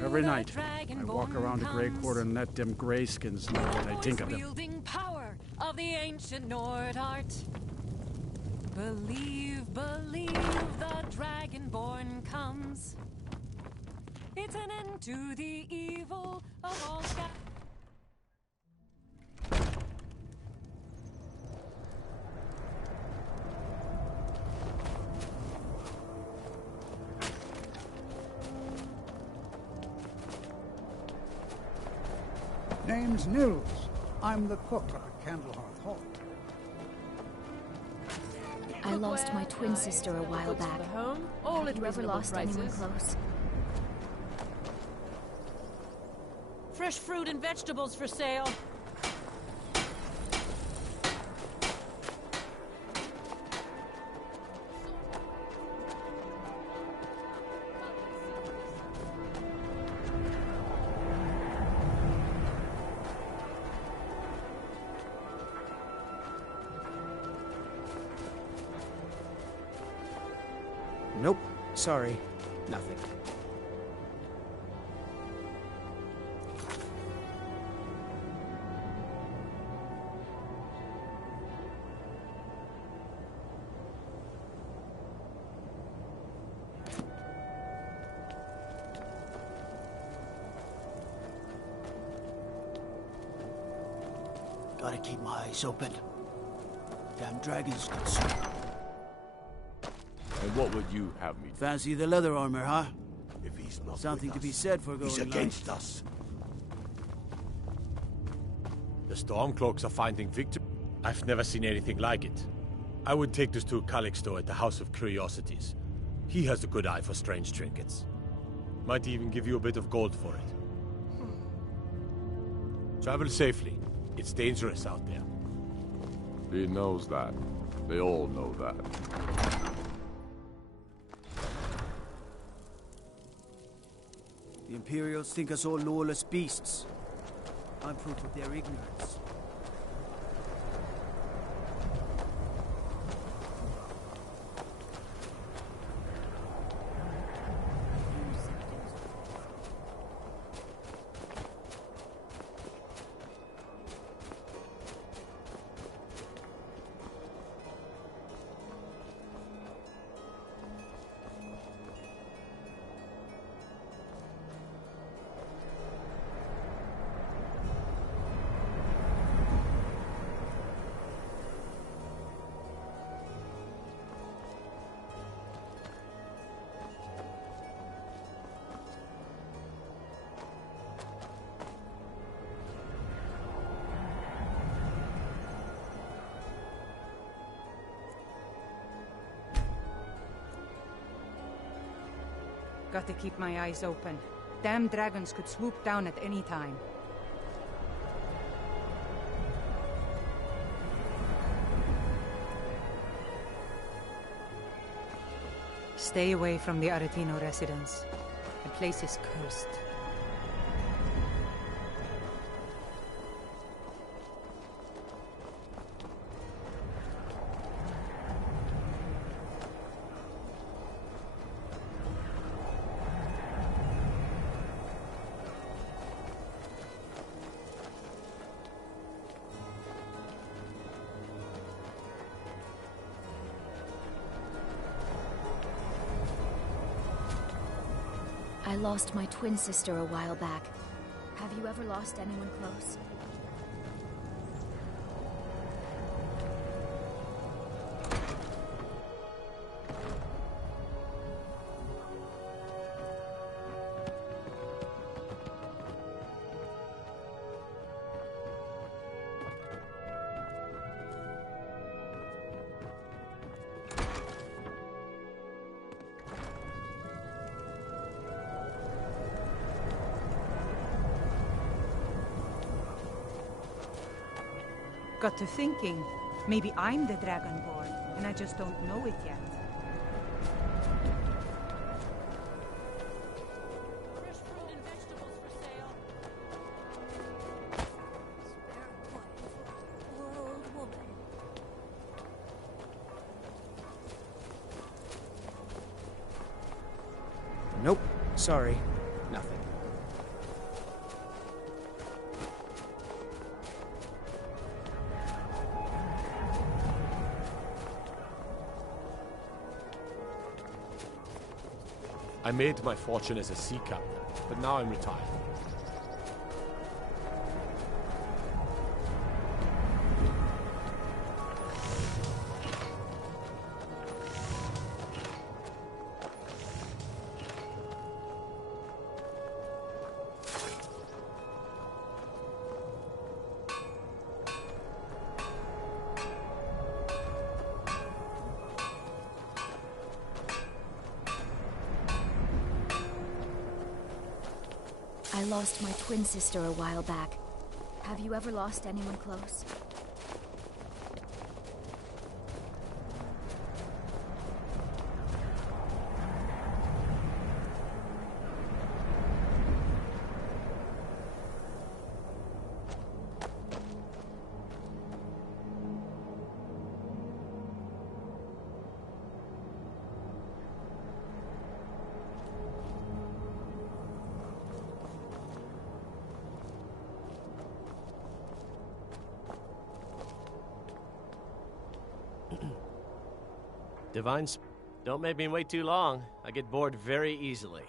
Every night, I walk around the Grey Quarter and let them grayskins know what I think of them. Wielding power of the ancient Nord art. Believe, the Dragonborn comes. It's an end to the evil of all sky. Name's Nils. I'm the cook up at Candlehearth Hall. I lost my twin sister a while back. Have you ever lost anyone close? Fresh fruit and vegetables for sale. Nope. Sorry. Nothing. Gotta keep my eyes open. Damn dragons could swim. And what would you have me? Fancy the leather armor, huh? If he's not something to be said for going he's against us. The Stormcloaks are finding victory. I've never seen anything like it. I would take this to Calixto at the House of Curiosities. He has a good eye for strange trinkets. Might even give you a bit of gold for it. Travel safely. It's dangerous out there. He knows that. They all know that. The Imperials think us all lawless beasts. I'm proof of their ignorance. Got to keep my eyes open. Damn dragons could swoop down at any time. Stay away from the Aretino residence. The place is cursed. I lost my twin sister a while back. Have you ever lost anyone close? Got to thinking, maybe I'm the Dragonborn, and I just don't know it yet. Fresh fruit and vegetables for sale. Spare quiet. Poor old woman. Nope. Sorry. Nothing. I made my fortune as a sea captain, but now I'm retired. I lost my twin sister a while back. Have you ever lost anyone close? Divines, don't make me wait too long. I get bored very easily.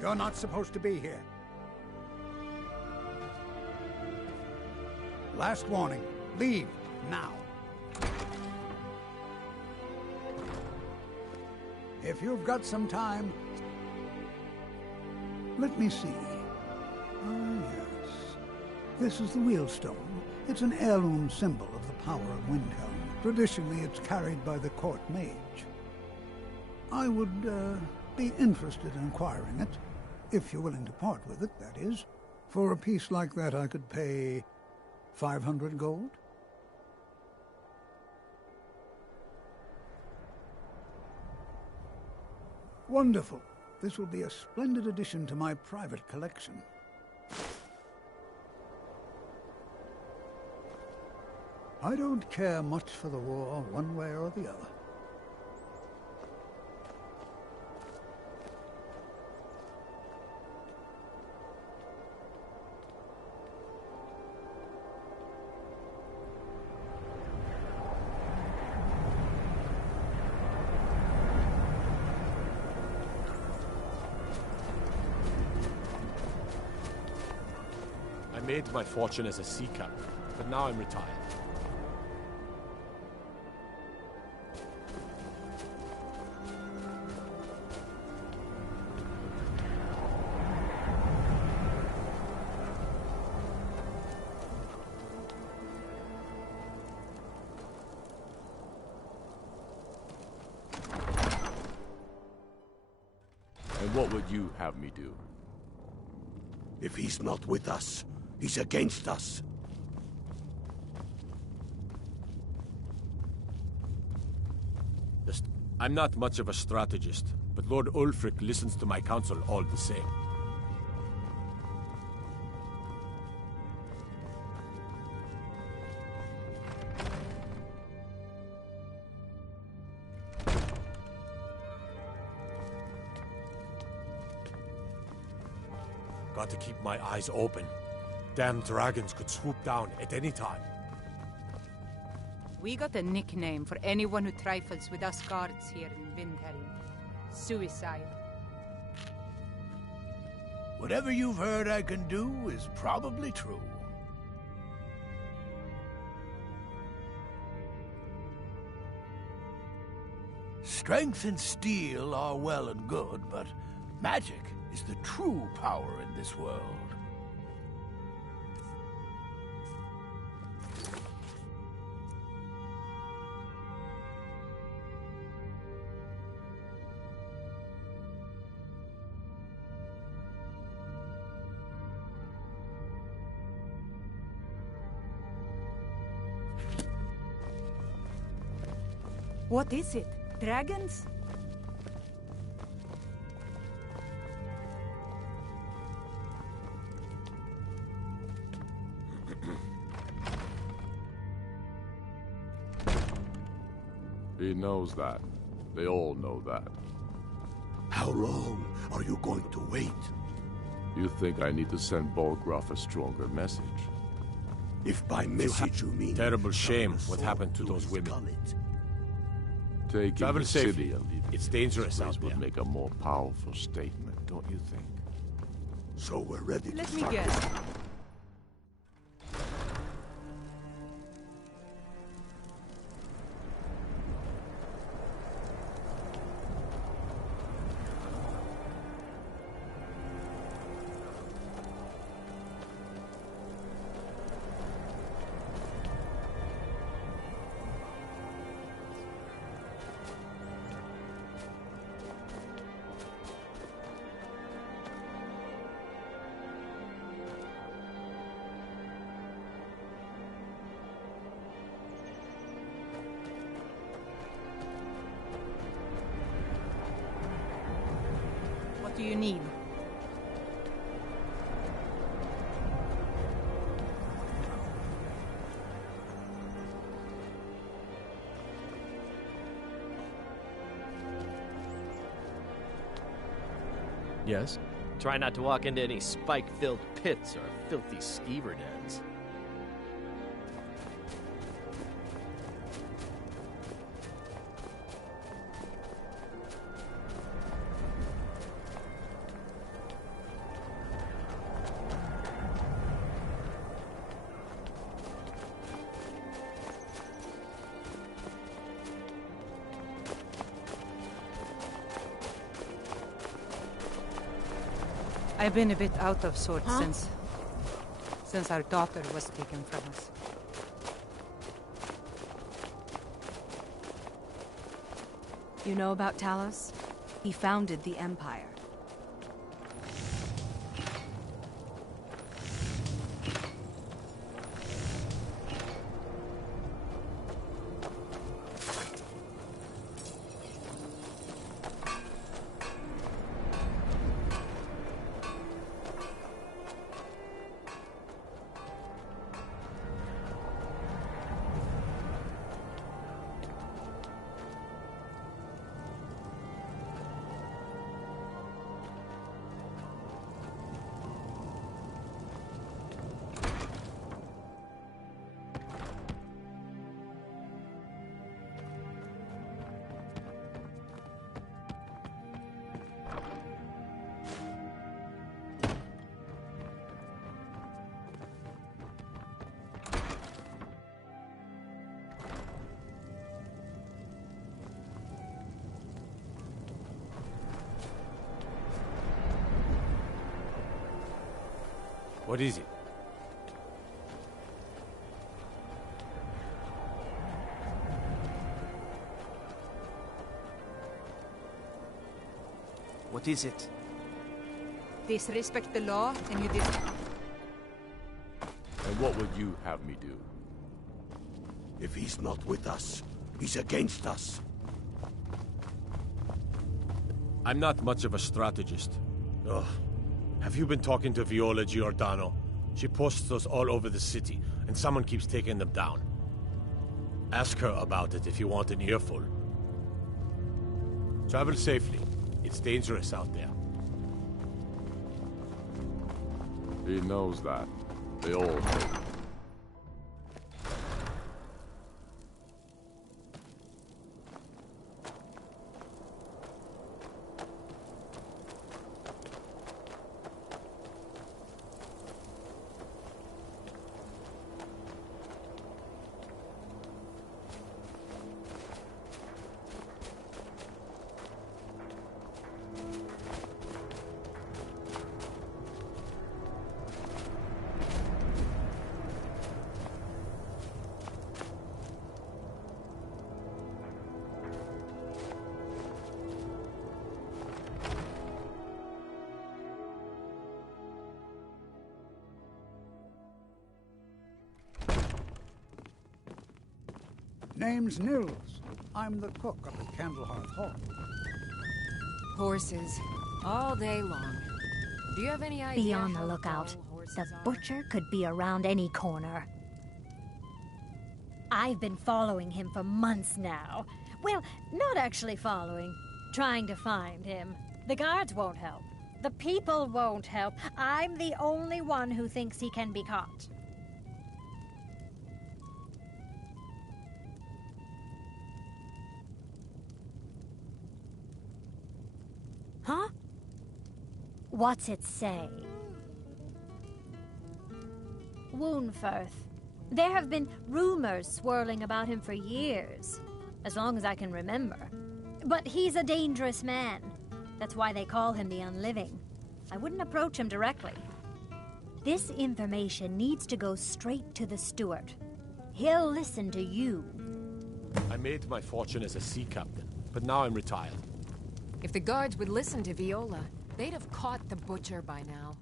You're not supposed to be here. Last warning. Leave, now. If you've got some time... Let me see. Ah, yes. This is the Wheelstone. It's an heirloom symbol of the power of Windhelm. Traditionally, it's carried by the court mage. I would, be interested in acquiring it, if you're willing to part with it, that is. For a piece like that, I could pay 500 gold. Wonderful. This will be a splendid addition to my private collection. I don't care much for the war, one way or the other. I made my fortune as a sea captain, but now I'm retired. And what would you have me do? If he's not with us, he's against us. I'm not much of a strategist, but Lord Ulfric listens to my counsel all the same. Got to keep my eyes open. Damn dragons could swoop down at any time. We got a nickname for anyone who trifles with us guards here in Windhelm. Suicide. Whatever you've heard I can do is probably true. Strength and steel are well and good, but magic is the true power in this world. What is it? Dragons? He knows that. They all know that. How long are you going to wait? You think I need to send Bolgraf a stronger message? If by message you mean... Terrible shame what happened to those women. Taking Travel the safely. city and leaving It's dangerous this place out there. would make a more powerful statement, don't you think? So we're ready to Let me start. guess. What do you need? Yes? Try not to walk into any spike-filled pits or filthy skeever dens. I've been a bit out of sorts since our daughter was taken from us. You know about Talos? He founded the Empire. What is it? What is it? Disrespect the law, and you And what would you have me do? If he's not with us, he's against us. I'm not much of a strategist. Ugh. Have you been talking to Viola Giordano? She posts us all over the city, and someone keeps taking them down. Ask her about it if you want an earful. Travel safely. It's dangerous out there. He knows that. They all know. Name's Nils. I'm the cook up at Candlehearth Hall. Horses. All day long. Do you have any idea? Be on the lookout. The butcher could be around any corner. I've been following him for months now. Well, not actually following. Trying to find him. The guards won't help. The people won't help. I'm the only one who thinks he can be caught. Huh? What's it say? Woundfirth. There have been rumors swirling about him for years, as long as I can remember. But he's a dangerous man. That's why they call him the Unliving. I wouldn't approach him directly. This information needs to go straight to the steward. He'll listen to you. I made my fortune as a sea captain, but now I'm retired. If the guards would listen to Viola, they'd have caught the butcher by now.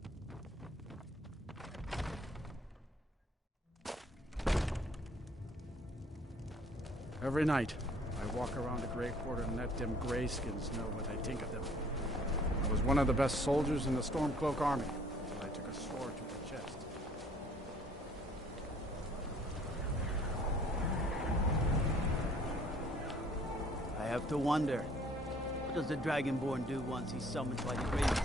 Every night, I walk around the Grey Quarter and let them Greyskins know what I think of them. I was one of the best soldiers in the Stormcloak army, until I took a sword to the chest. I have to wonder, what does the Dragonborn do once he's summoned by the Grave?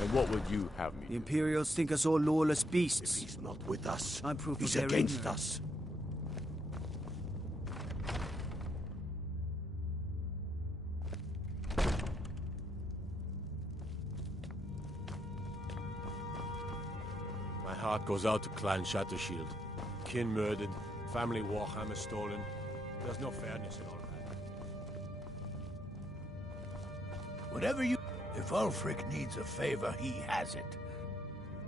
And what would you have me do? The Imperials think us all lawless beasts. If he's not with us, I'm proof he's of their against ignorance. us. My heart goes out to Clan Shattershield. Kin murdered, family warhammer stolen. There's no fairness in all that. Whatever you... If Ulfric needs a favor, he has it.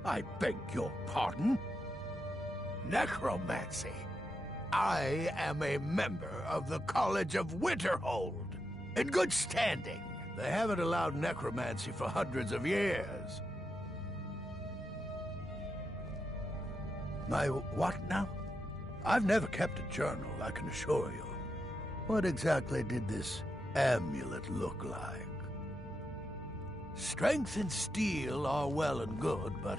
I beg your pardon? Necromancy. I am a member of the College of Winterhold. In good standing. They haven't allowed necromancy for hundreds of years. My what now? I've never kept a journal, I can assure you. What exactly did this amulet look like? Strength and steel are well and good, but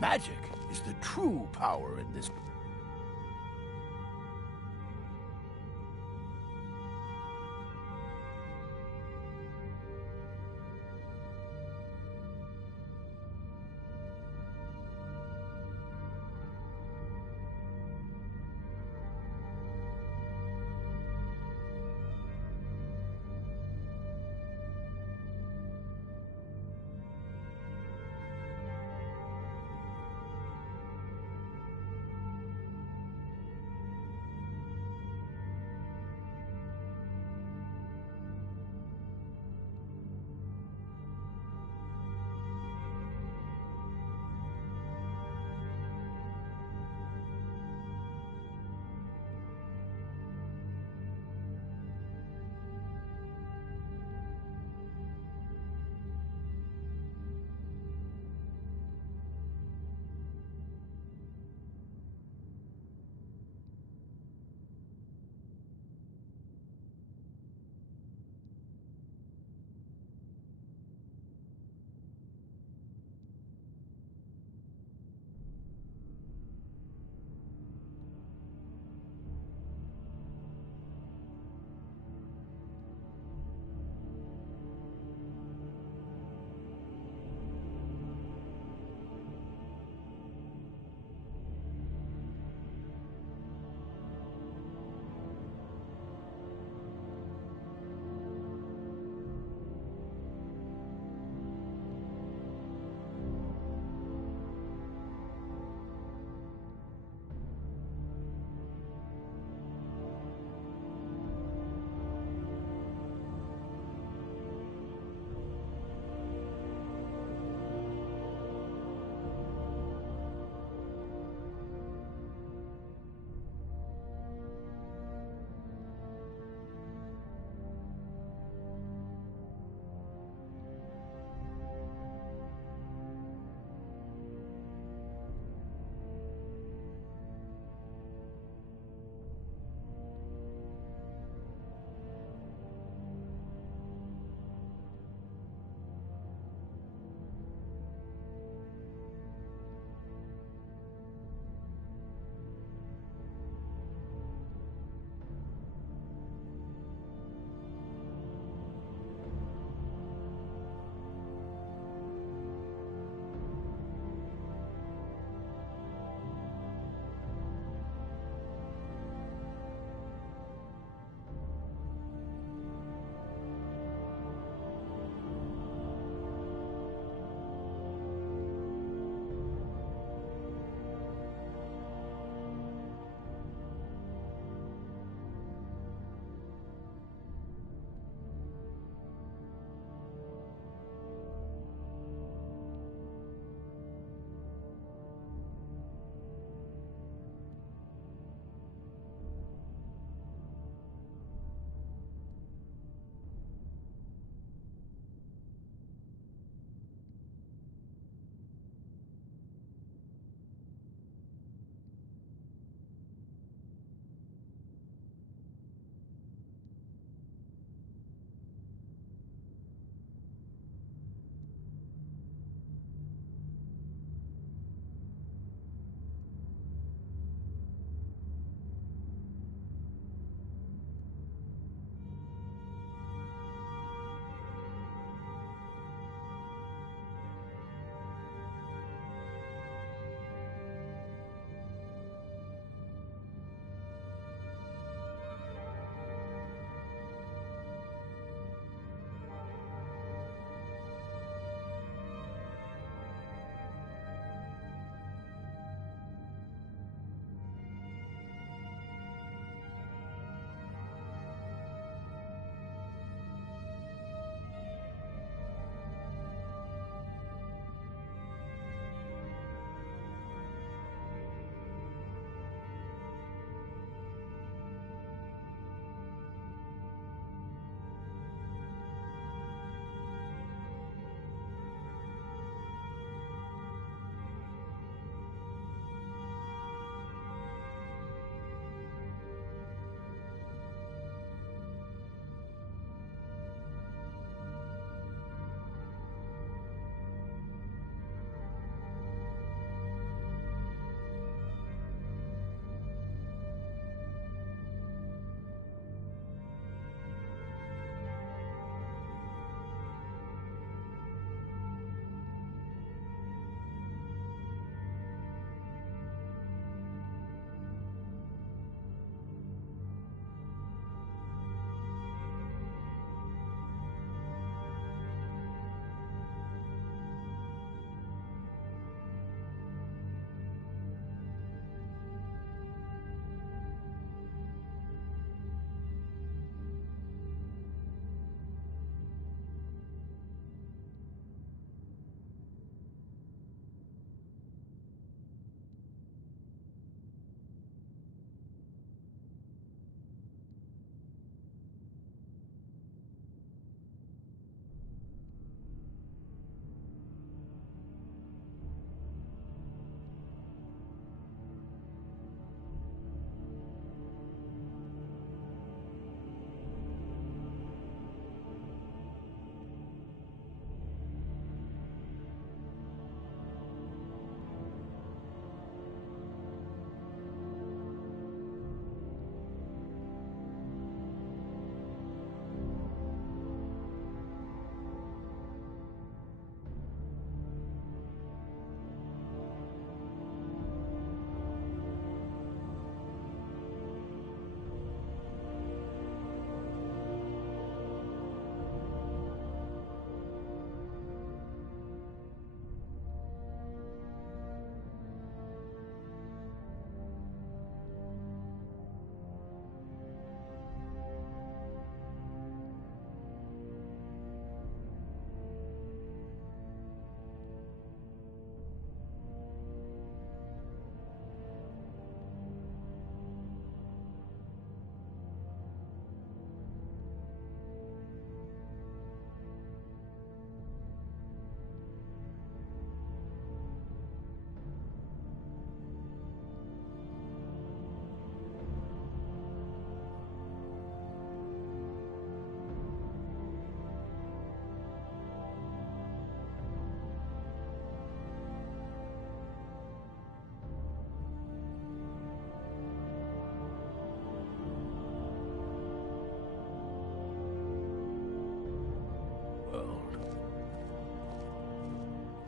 magic is the true power in this.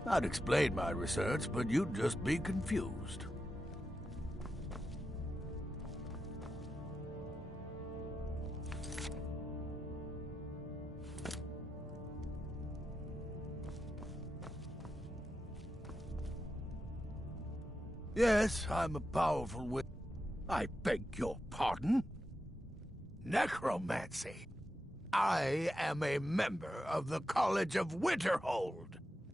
I'd explain my research, but you'd just be confused. Yes, I'm a powerful witch. I beg your pardon? Necromancy. I am a member of the College of Winterhold.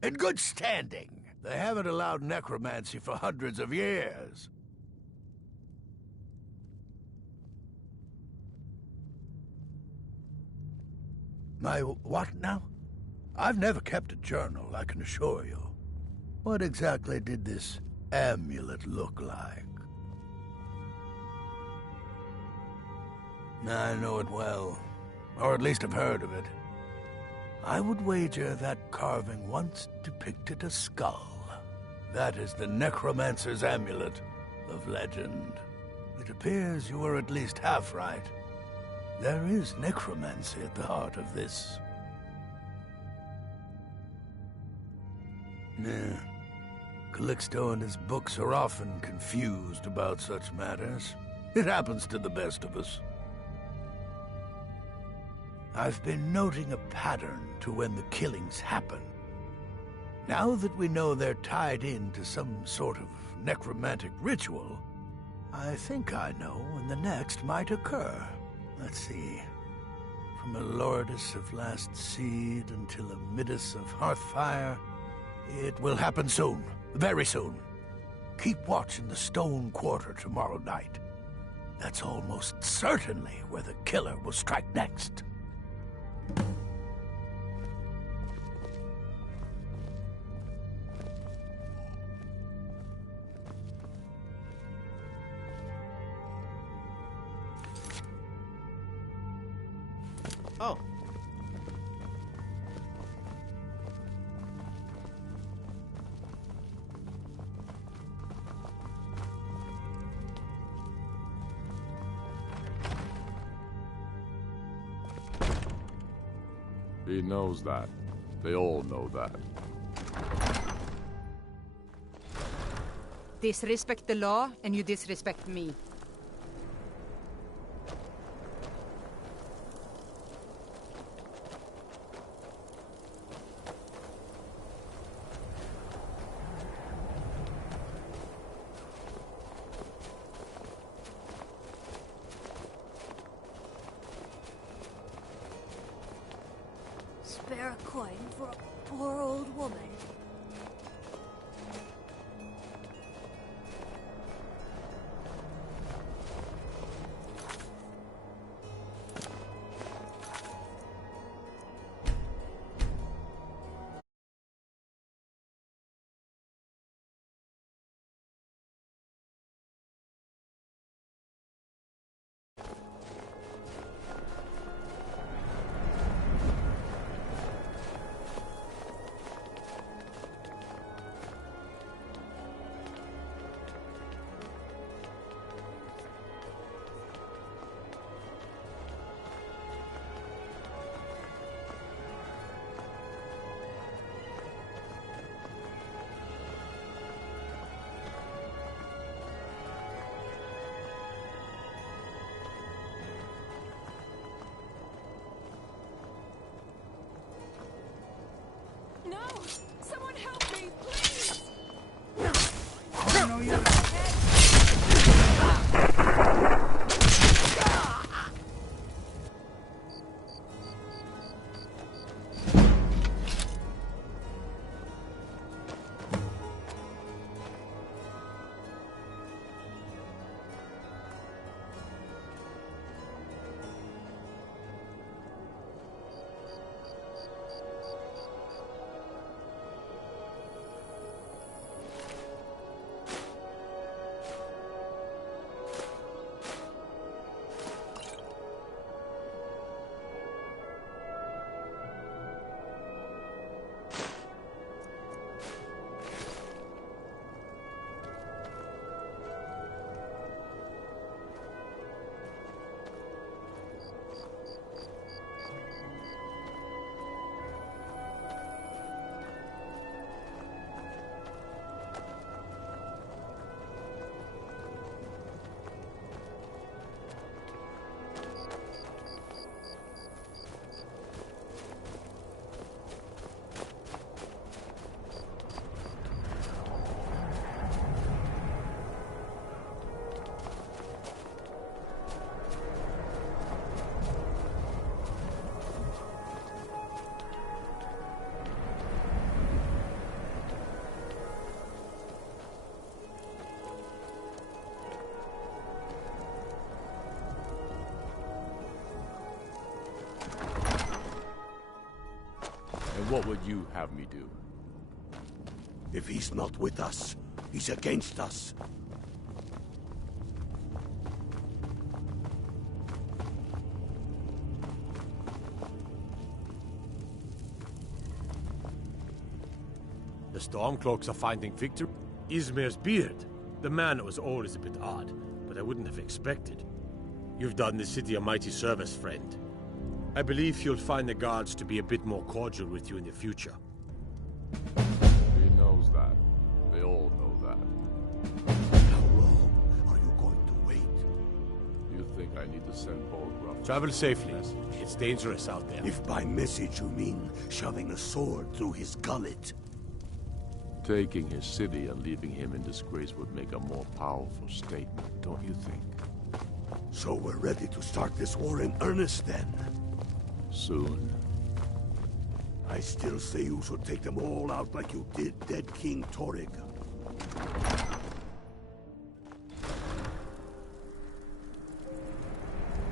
In good standing. They haven't allowed necromancy for hundreds of years. My what now? I've never kept a journal, I can assure you. What exactly did this amulet look like? I know it well, or at least I've heard of it. I would wager that carving once depicted a skull. That is the necromancer's amulet of legend. It appears you were at least half right. There is necromancy at the heart of this. Yeah. Calixto and his books are often confused about such matters. It happens to the best of us. I've been noting a pattern to when the killings happen. Now that we know they're tied into some sort of necromantic ritual, I think I know when the next might occur. Let's see. From a Lourdes of Last Seed until a Midas of Hearthfire, it will happen soon. Very soon. Keep watch in the Stone Quarter tomorrow night. That's almost certainly where the killer will strike next. Oh. He knows that. They all know that. Disrespect the law, and you disrespect me. Spare a coin for a poor old woman. what would you have me do? If he's not with us, he's against us. The Stormcloaks are finding victory. Ysmir's beard. The man that was old is a bit odd, but I wouldn't have expected. You've done the city a mighty service, friend. I believe you'll find the guards to be a bit more cordial with you in the future. He knows that. They all know that. How long are you going to wait? You think I need to send Bolgraf? Travel safely. It's dangerous out there. If by message you mean shoving a sword through his gullet. Taking his city and leaving him in disgrace would make a more powerful statement, don't you think? So we're ready to start this war in earnest then? Soon. I still say you should take them all out like you did dead King Torrig.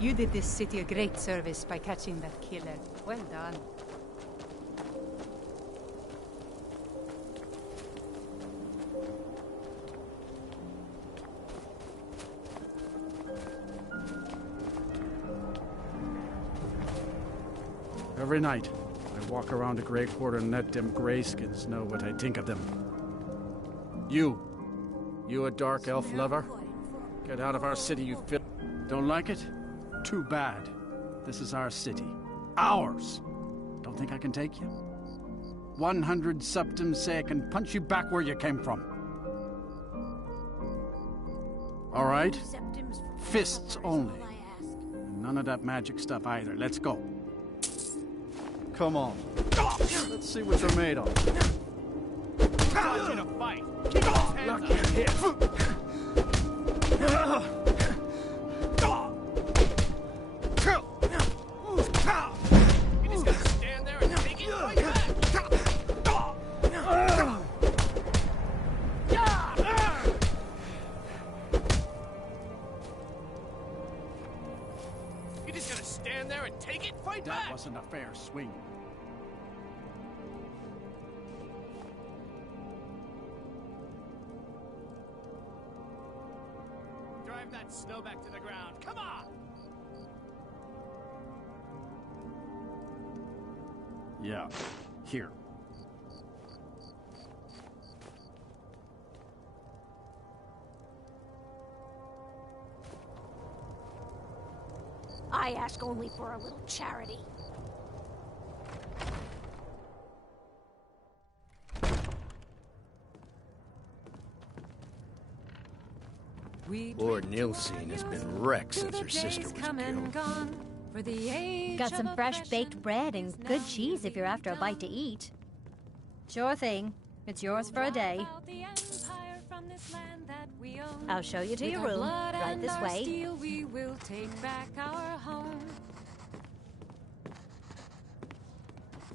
You did this city a great service by catching that killer. Well done. Every night, I walk around the Grey Quarter and let them grayskins know what I think of them. You a dark elf lover? Get out of our city, you fit. Don't like it? Too bad. This is our city. Ours! Don't think I can take you? 100 septims say I can punch you back where you came from. All right? Fists only. And none of that magic stuff either. Let's go. Come on. Let's see what you're made of. You to fight. Lucky hit. You just gotta stand there and take it right back. You just gotta stand there and take it, fight back. That wasn't a fair swing. Drive that snow back to the ground. Come on! Yeah. Here. I ask only for a little charity. Poor Nilsine has been wrecked since her sister was killed. Got some fresh baked bread and good cheese if you're after a bite to eat. Sure thing. It's yours for a day. I'll show you to your room. Right this way. We will take back our home.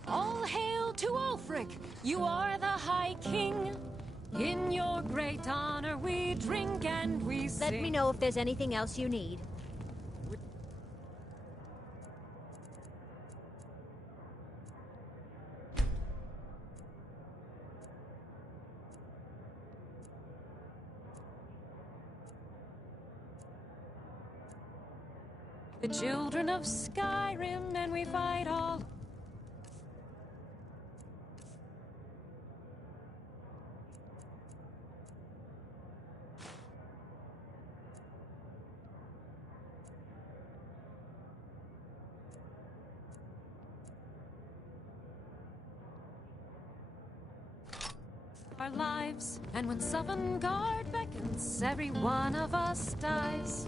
All hail to Ulfric! You are the High King. In your great honor we drink and we sing. Let me know if there's anything else you need. The children of Skyrim and we fight all. Our lives, and when Sovngarde beckons, every one of us dies.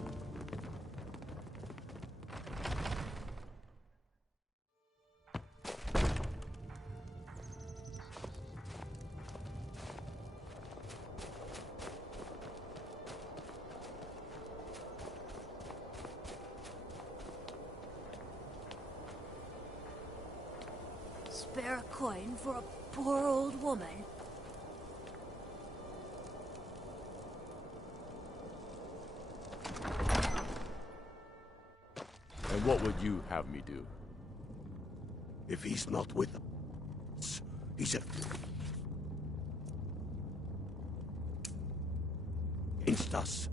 Spare a coin for a poor old woman. And what would you have me do? If he's not with us, He's against us.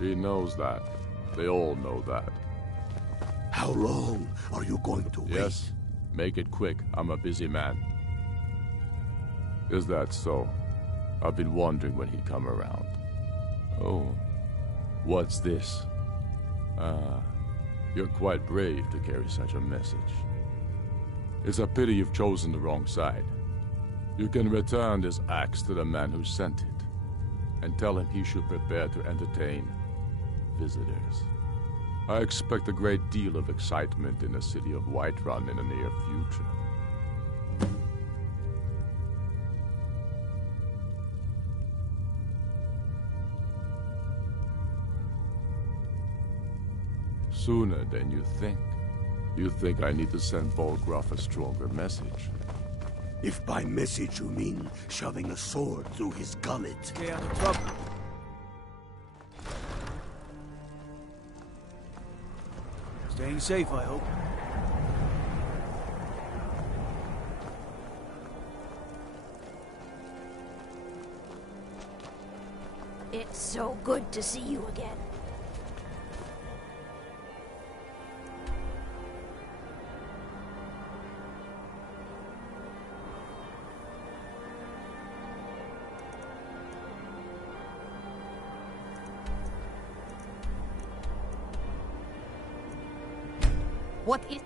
He knows that. They all know that. How long are you going to wait? Yes. Make it quick. I'm a busy man. Is that so? I've been wondering when he'd come around. Oh. What's this? You're quite brave to carry such a message. It's a pity you've chosen the wrong side. You can return this axe to the man who sent it, and tell him he should prepare to entertain visitors. I expect a great deal of excitement in the city of Whiterun in the near future. Sooner than you think. You think I need to send Bolgraf a stronger message? If by message you mean shoving a sword through his gullet. Stay out of trouble. Staying safe, I hope. It's so good to see you again. What is...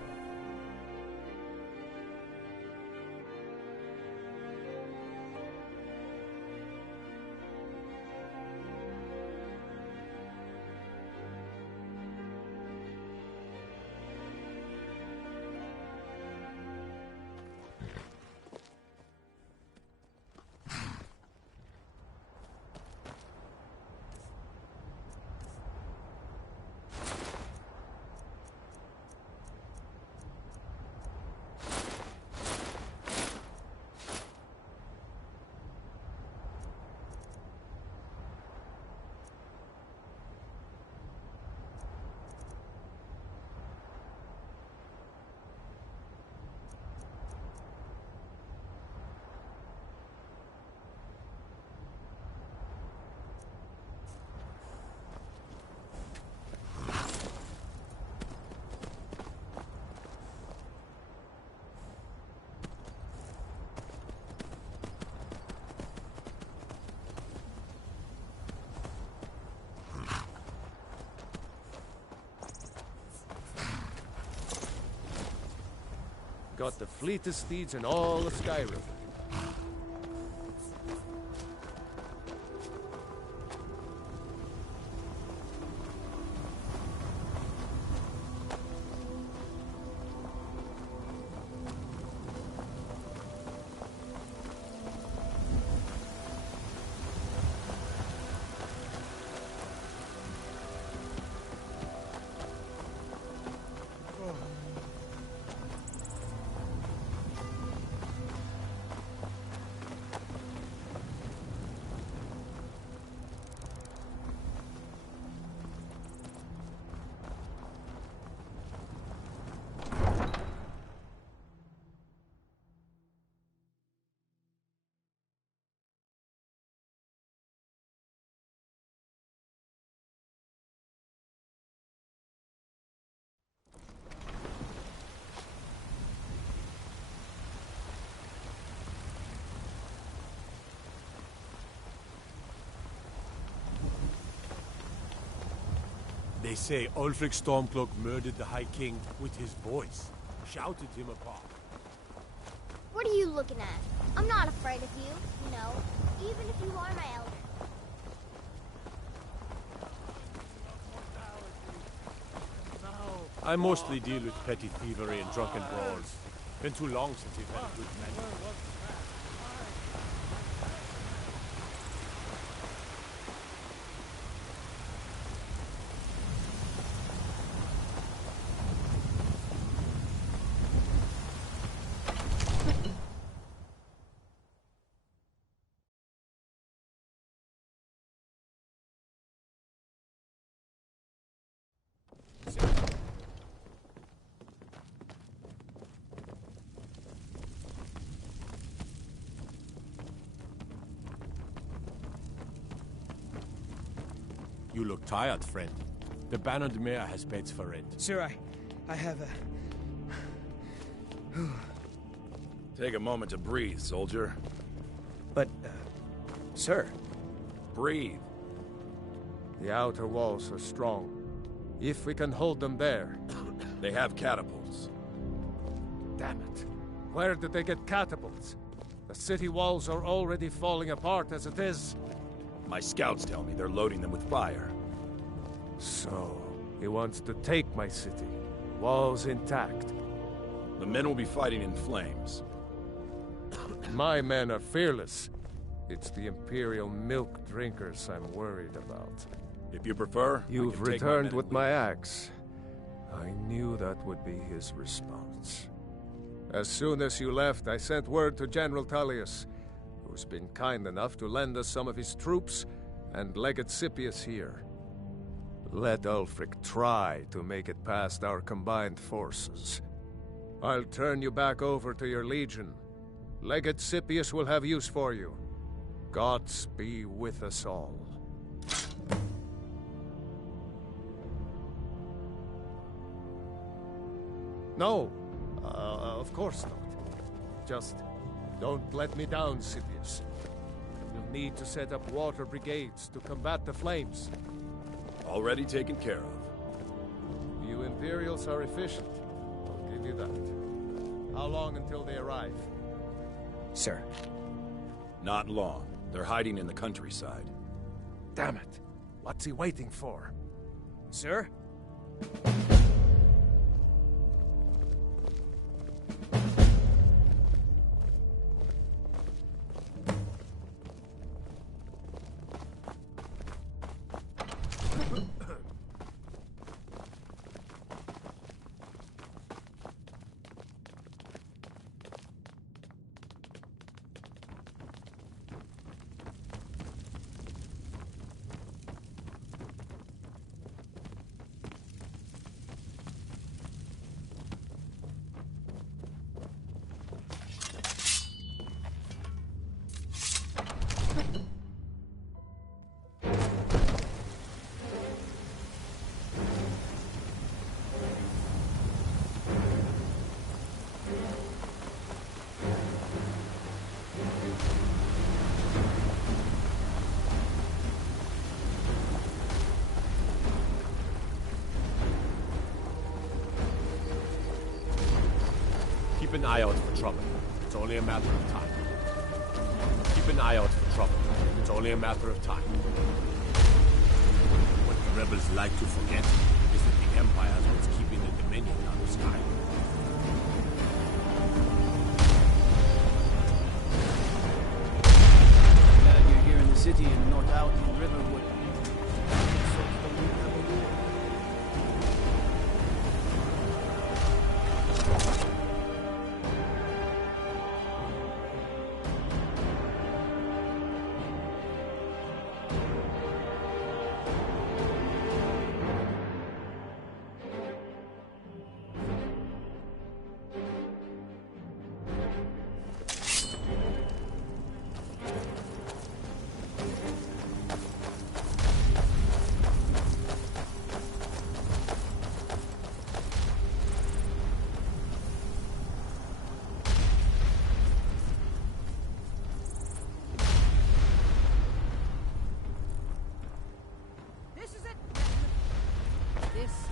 Got the fleetest steeds in all of Skyrim. They say Ulfric Stormcloak murdered the High King with his voice, shouted him apart. What are you looking at? I'm not afraid of you, you know, even if you are my elder. I mostly deal with petty thievery and drunken brawls. Been too long since we've had a good man. You look tired, friend. The Bannered Mare has beds for it. Sir, I have a... Take a moment to breathe, soldier. But, sir... Breathe. The outer walls are strong. If we can hold them there... They have catapults. Damn it. Where did they get catapults? The city walls are already falling apart as it is. My scouts tell me they're loading them with fire. So, he wants to take my city. Walls intact. The men will be fighting in flames. My men are fearless. It's the Imperial milk drinkers I'm worried about. If you prefer, You've returned with my axe. I knew that would be his response. As soon as you left, I sent word to General Tullius, who's been kind enough to lend us some of his troops, and Legate Scipius here. Let Ulfric try to make it past our combined forces. I'll turn you back over to your legion. Legate Scipius will have use for you. Gods be with us all. No, of course not. Just don't let me down, Scipius. We'll need to set up water brigades to combat the flames. Already taken care of. You Imperials are efficient. I'll give you that. How long until they arrive? Sir. Not long. They're hiding in the countryside. Damn it. What's he waiting for? Sir? Keep an eye out for trouble. It's only a matter of time. Keep an eye out for trouble. It's only a matter of time. What the rebels like to forget is that the Empire is what's keeping the Dominion out of Skyrim. Glad you're here in the city and not out in Riverwood.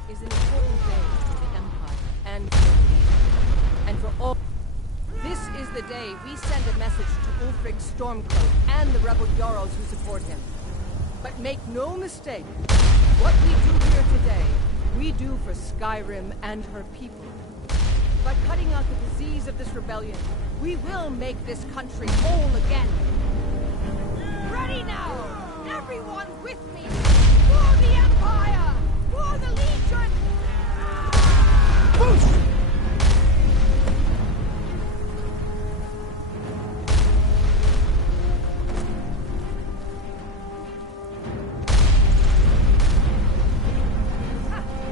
Is an important day for the Empire and for the Legion. And for all... This is the day we send a message to Ulfric Stormcloak and the rebel Jarls who support him. But make no mistake, what we do here today, we do for Skyrim and her people. By cutting out the disease of this rebellion, we will make this country whole again. Ready now! Everyone with me! For the Empire! For the Legion! Boost!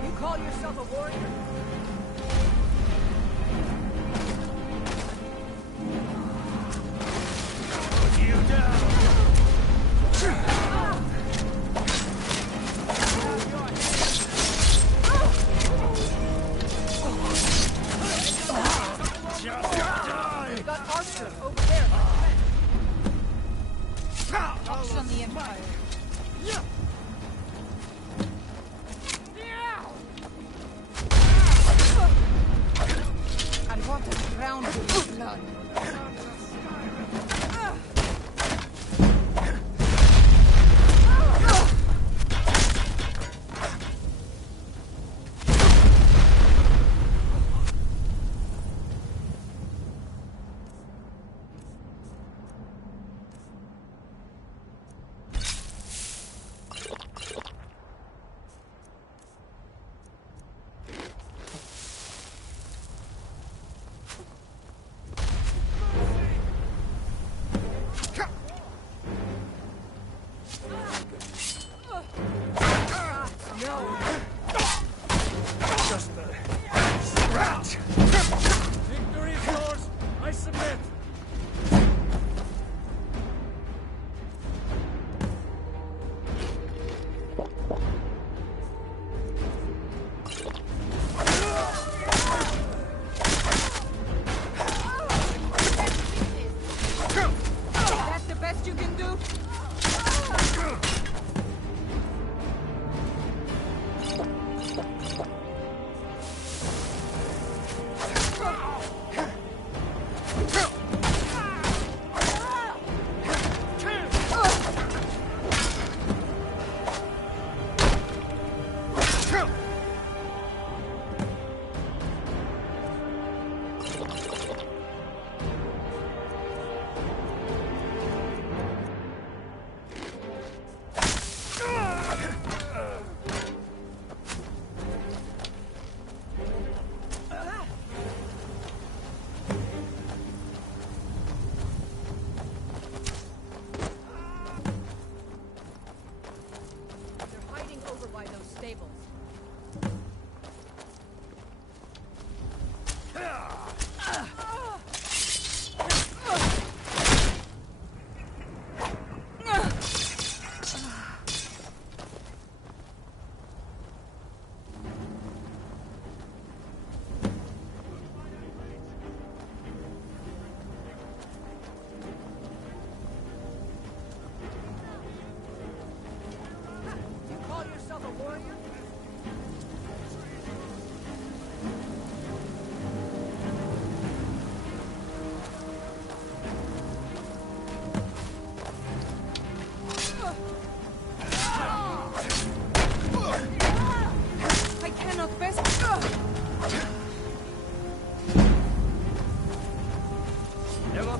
You call yourself a warrior? Put you down! the Empire. And what is drowned in blood? Just a scratch. Victory is yours. I submit. That's the best you can do?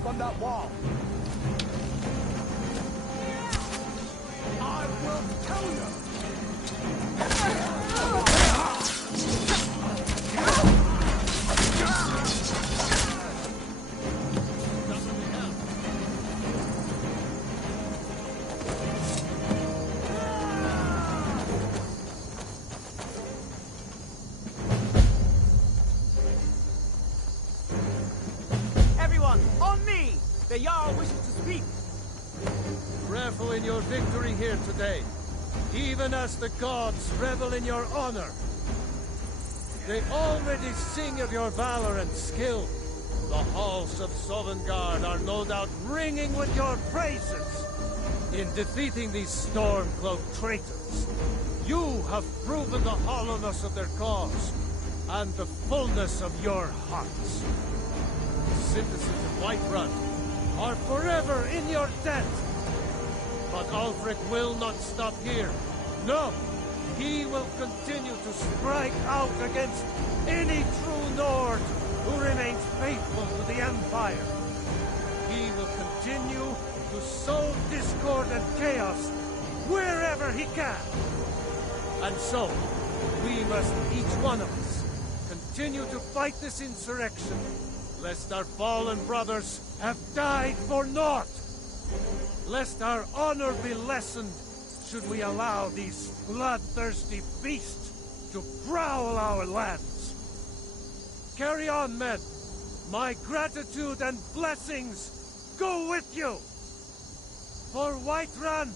On that wall. I will tell you. Everyone, on me! The Jarl wishes to speak. Revel in your victory here today, even as the gods revel in your honor. They already sing of your valor and skill. The halls of Sovngarde are no doubt ringing with your praises. In defeating these storm-cloaked traitors, you have proven the hollowness of their cause and the fullness of your hearts. Citizens of Whiterun are forever in your debt. But Ulfric will not stop here. No, he will continue to strike out against any true Nord who remains faithful to the Empire. He will continue to sow discord and chaos wherever he can. And so, we must, each one of us, continue to fight this insurrection, lest our fallen brothers have died for naught. Lest our honor be lessened should we allow these bloodthirsty beasts to prowl our lands. Carry on, men. My gratitude and blessings go with you. For Whiterun,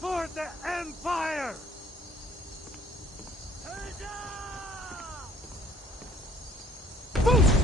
for the Empire! Boost!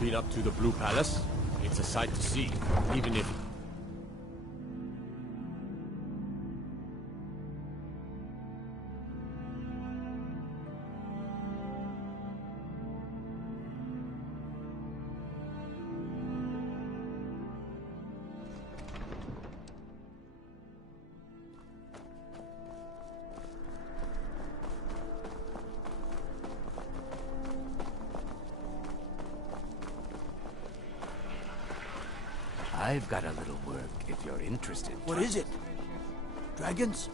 Been up to the Blue Palace? It's a sight to see, even if... I've got a little work, if you're interested. What is it? Dragons?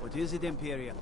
What is it, Imperium?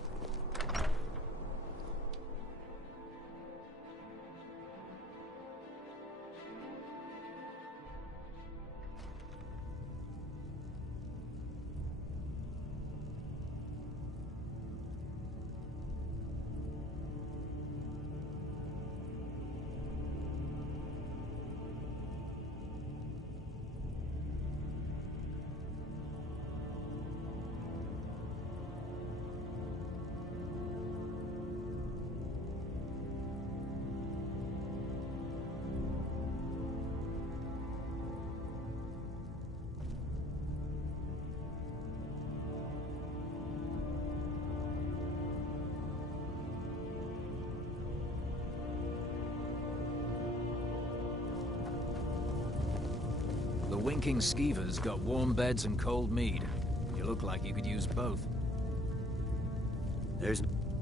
The winking skeever's got warm beds and cold mead. You look like you could use both.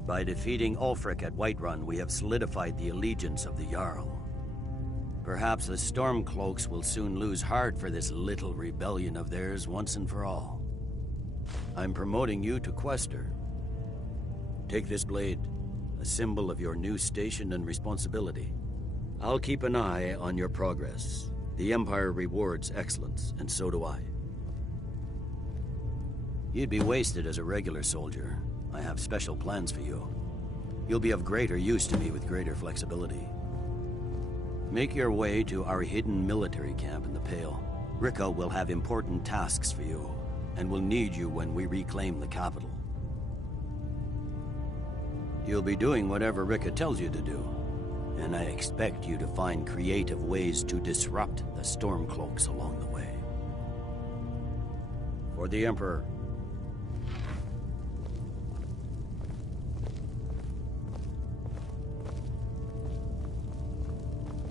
By defeating Ulfric at Whiterun, we have solidified the allegiance of the Jarl. Perhaps the Stormcloaks will soon lose heart for this little rebellion of theirs once and for all. I'm promoting you to Quester. Take this blade, a symbol of your new station and responsibility. I'll keep an eye on your progress. The Empire rewards excellence, and so do I. You'd be wasted as a regular soldier. I have special plans for you. You'll be of greater use to me with greater flexibility. Make your way to our hidden military camp in the Pale. Rikke will have important tasks for you, and will need you when we reclaim the capital. You'll be doing whatever Rikke tells you to do, and I expect you to find creative ways to disrupt the Stormcloaks along the way. For the Emperor.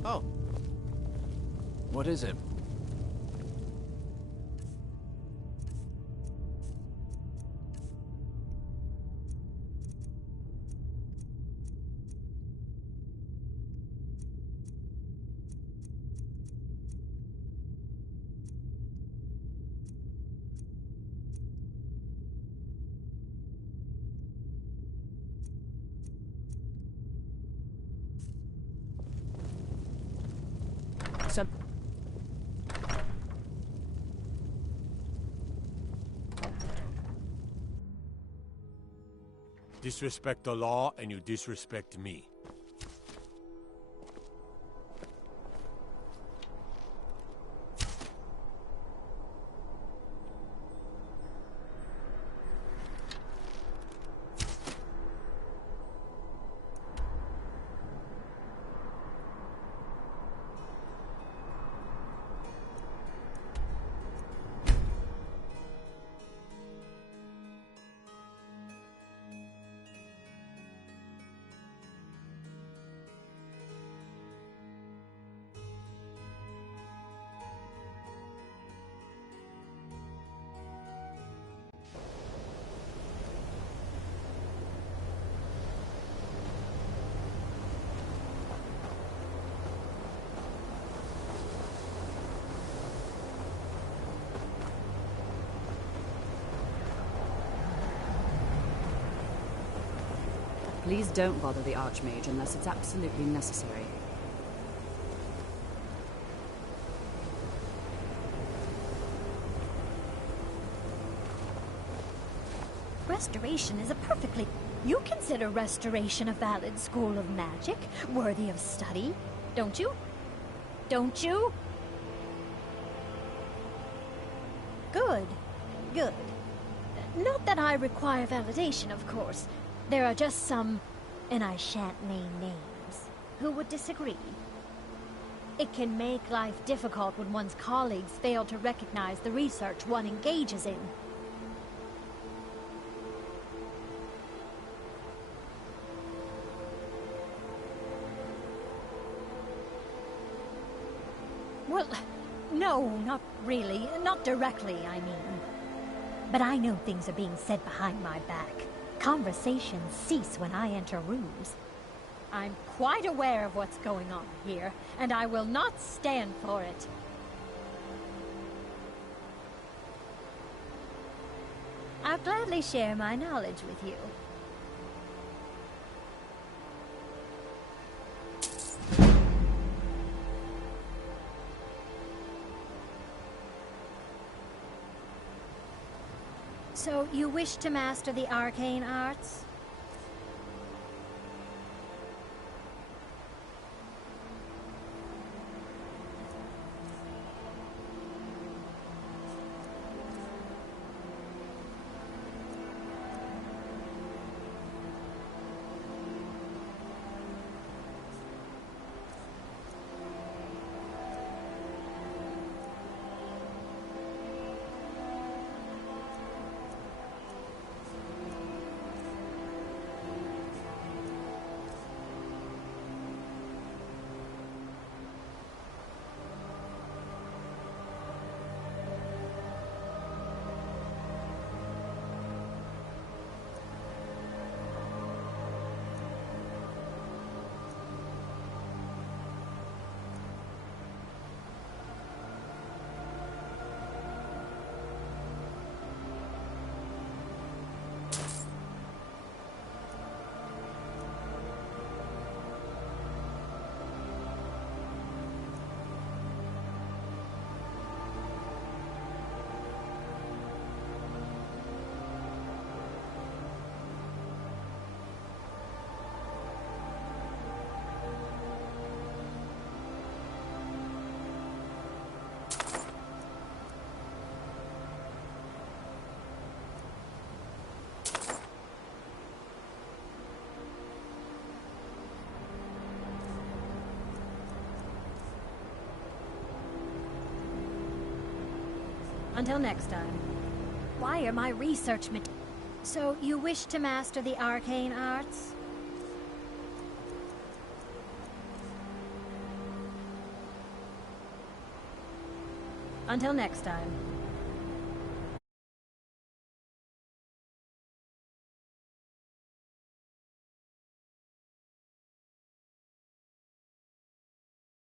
Oh. What is it? Disrespect the law, and you disrespect me. Please don't bother the Archmage unless it's absolutely necessary. Restoration is a perfectly... You consider Restoration a valid school of magic, worthy of study, don't you? Don't you? Good. Good. Not that I require validation, of course. There are just some, and I shan't name names, who would disagree. It can make life difficult when one's colleagues fail to recognize the research one engages in. Well, no, not really. Not directly, I mean. But I know things are being said behind my back. Conversations cease when I enter rooms. I'm quite aware of what's going on here, and I will not stand for it. I'll gladly share my knowledge with you. So, you wish to master the arcane arts? Until next time. Why are my research So, you wish to master the arcane arts? Until next time.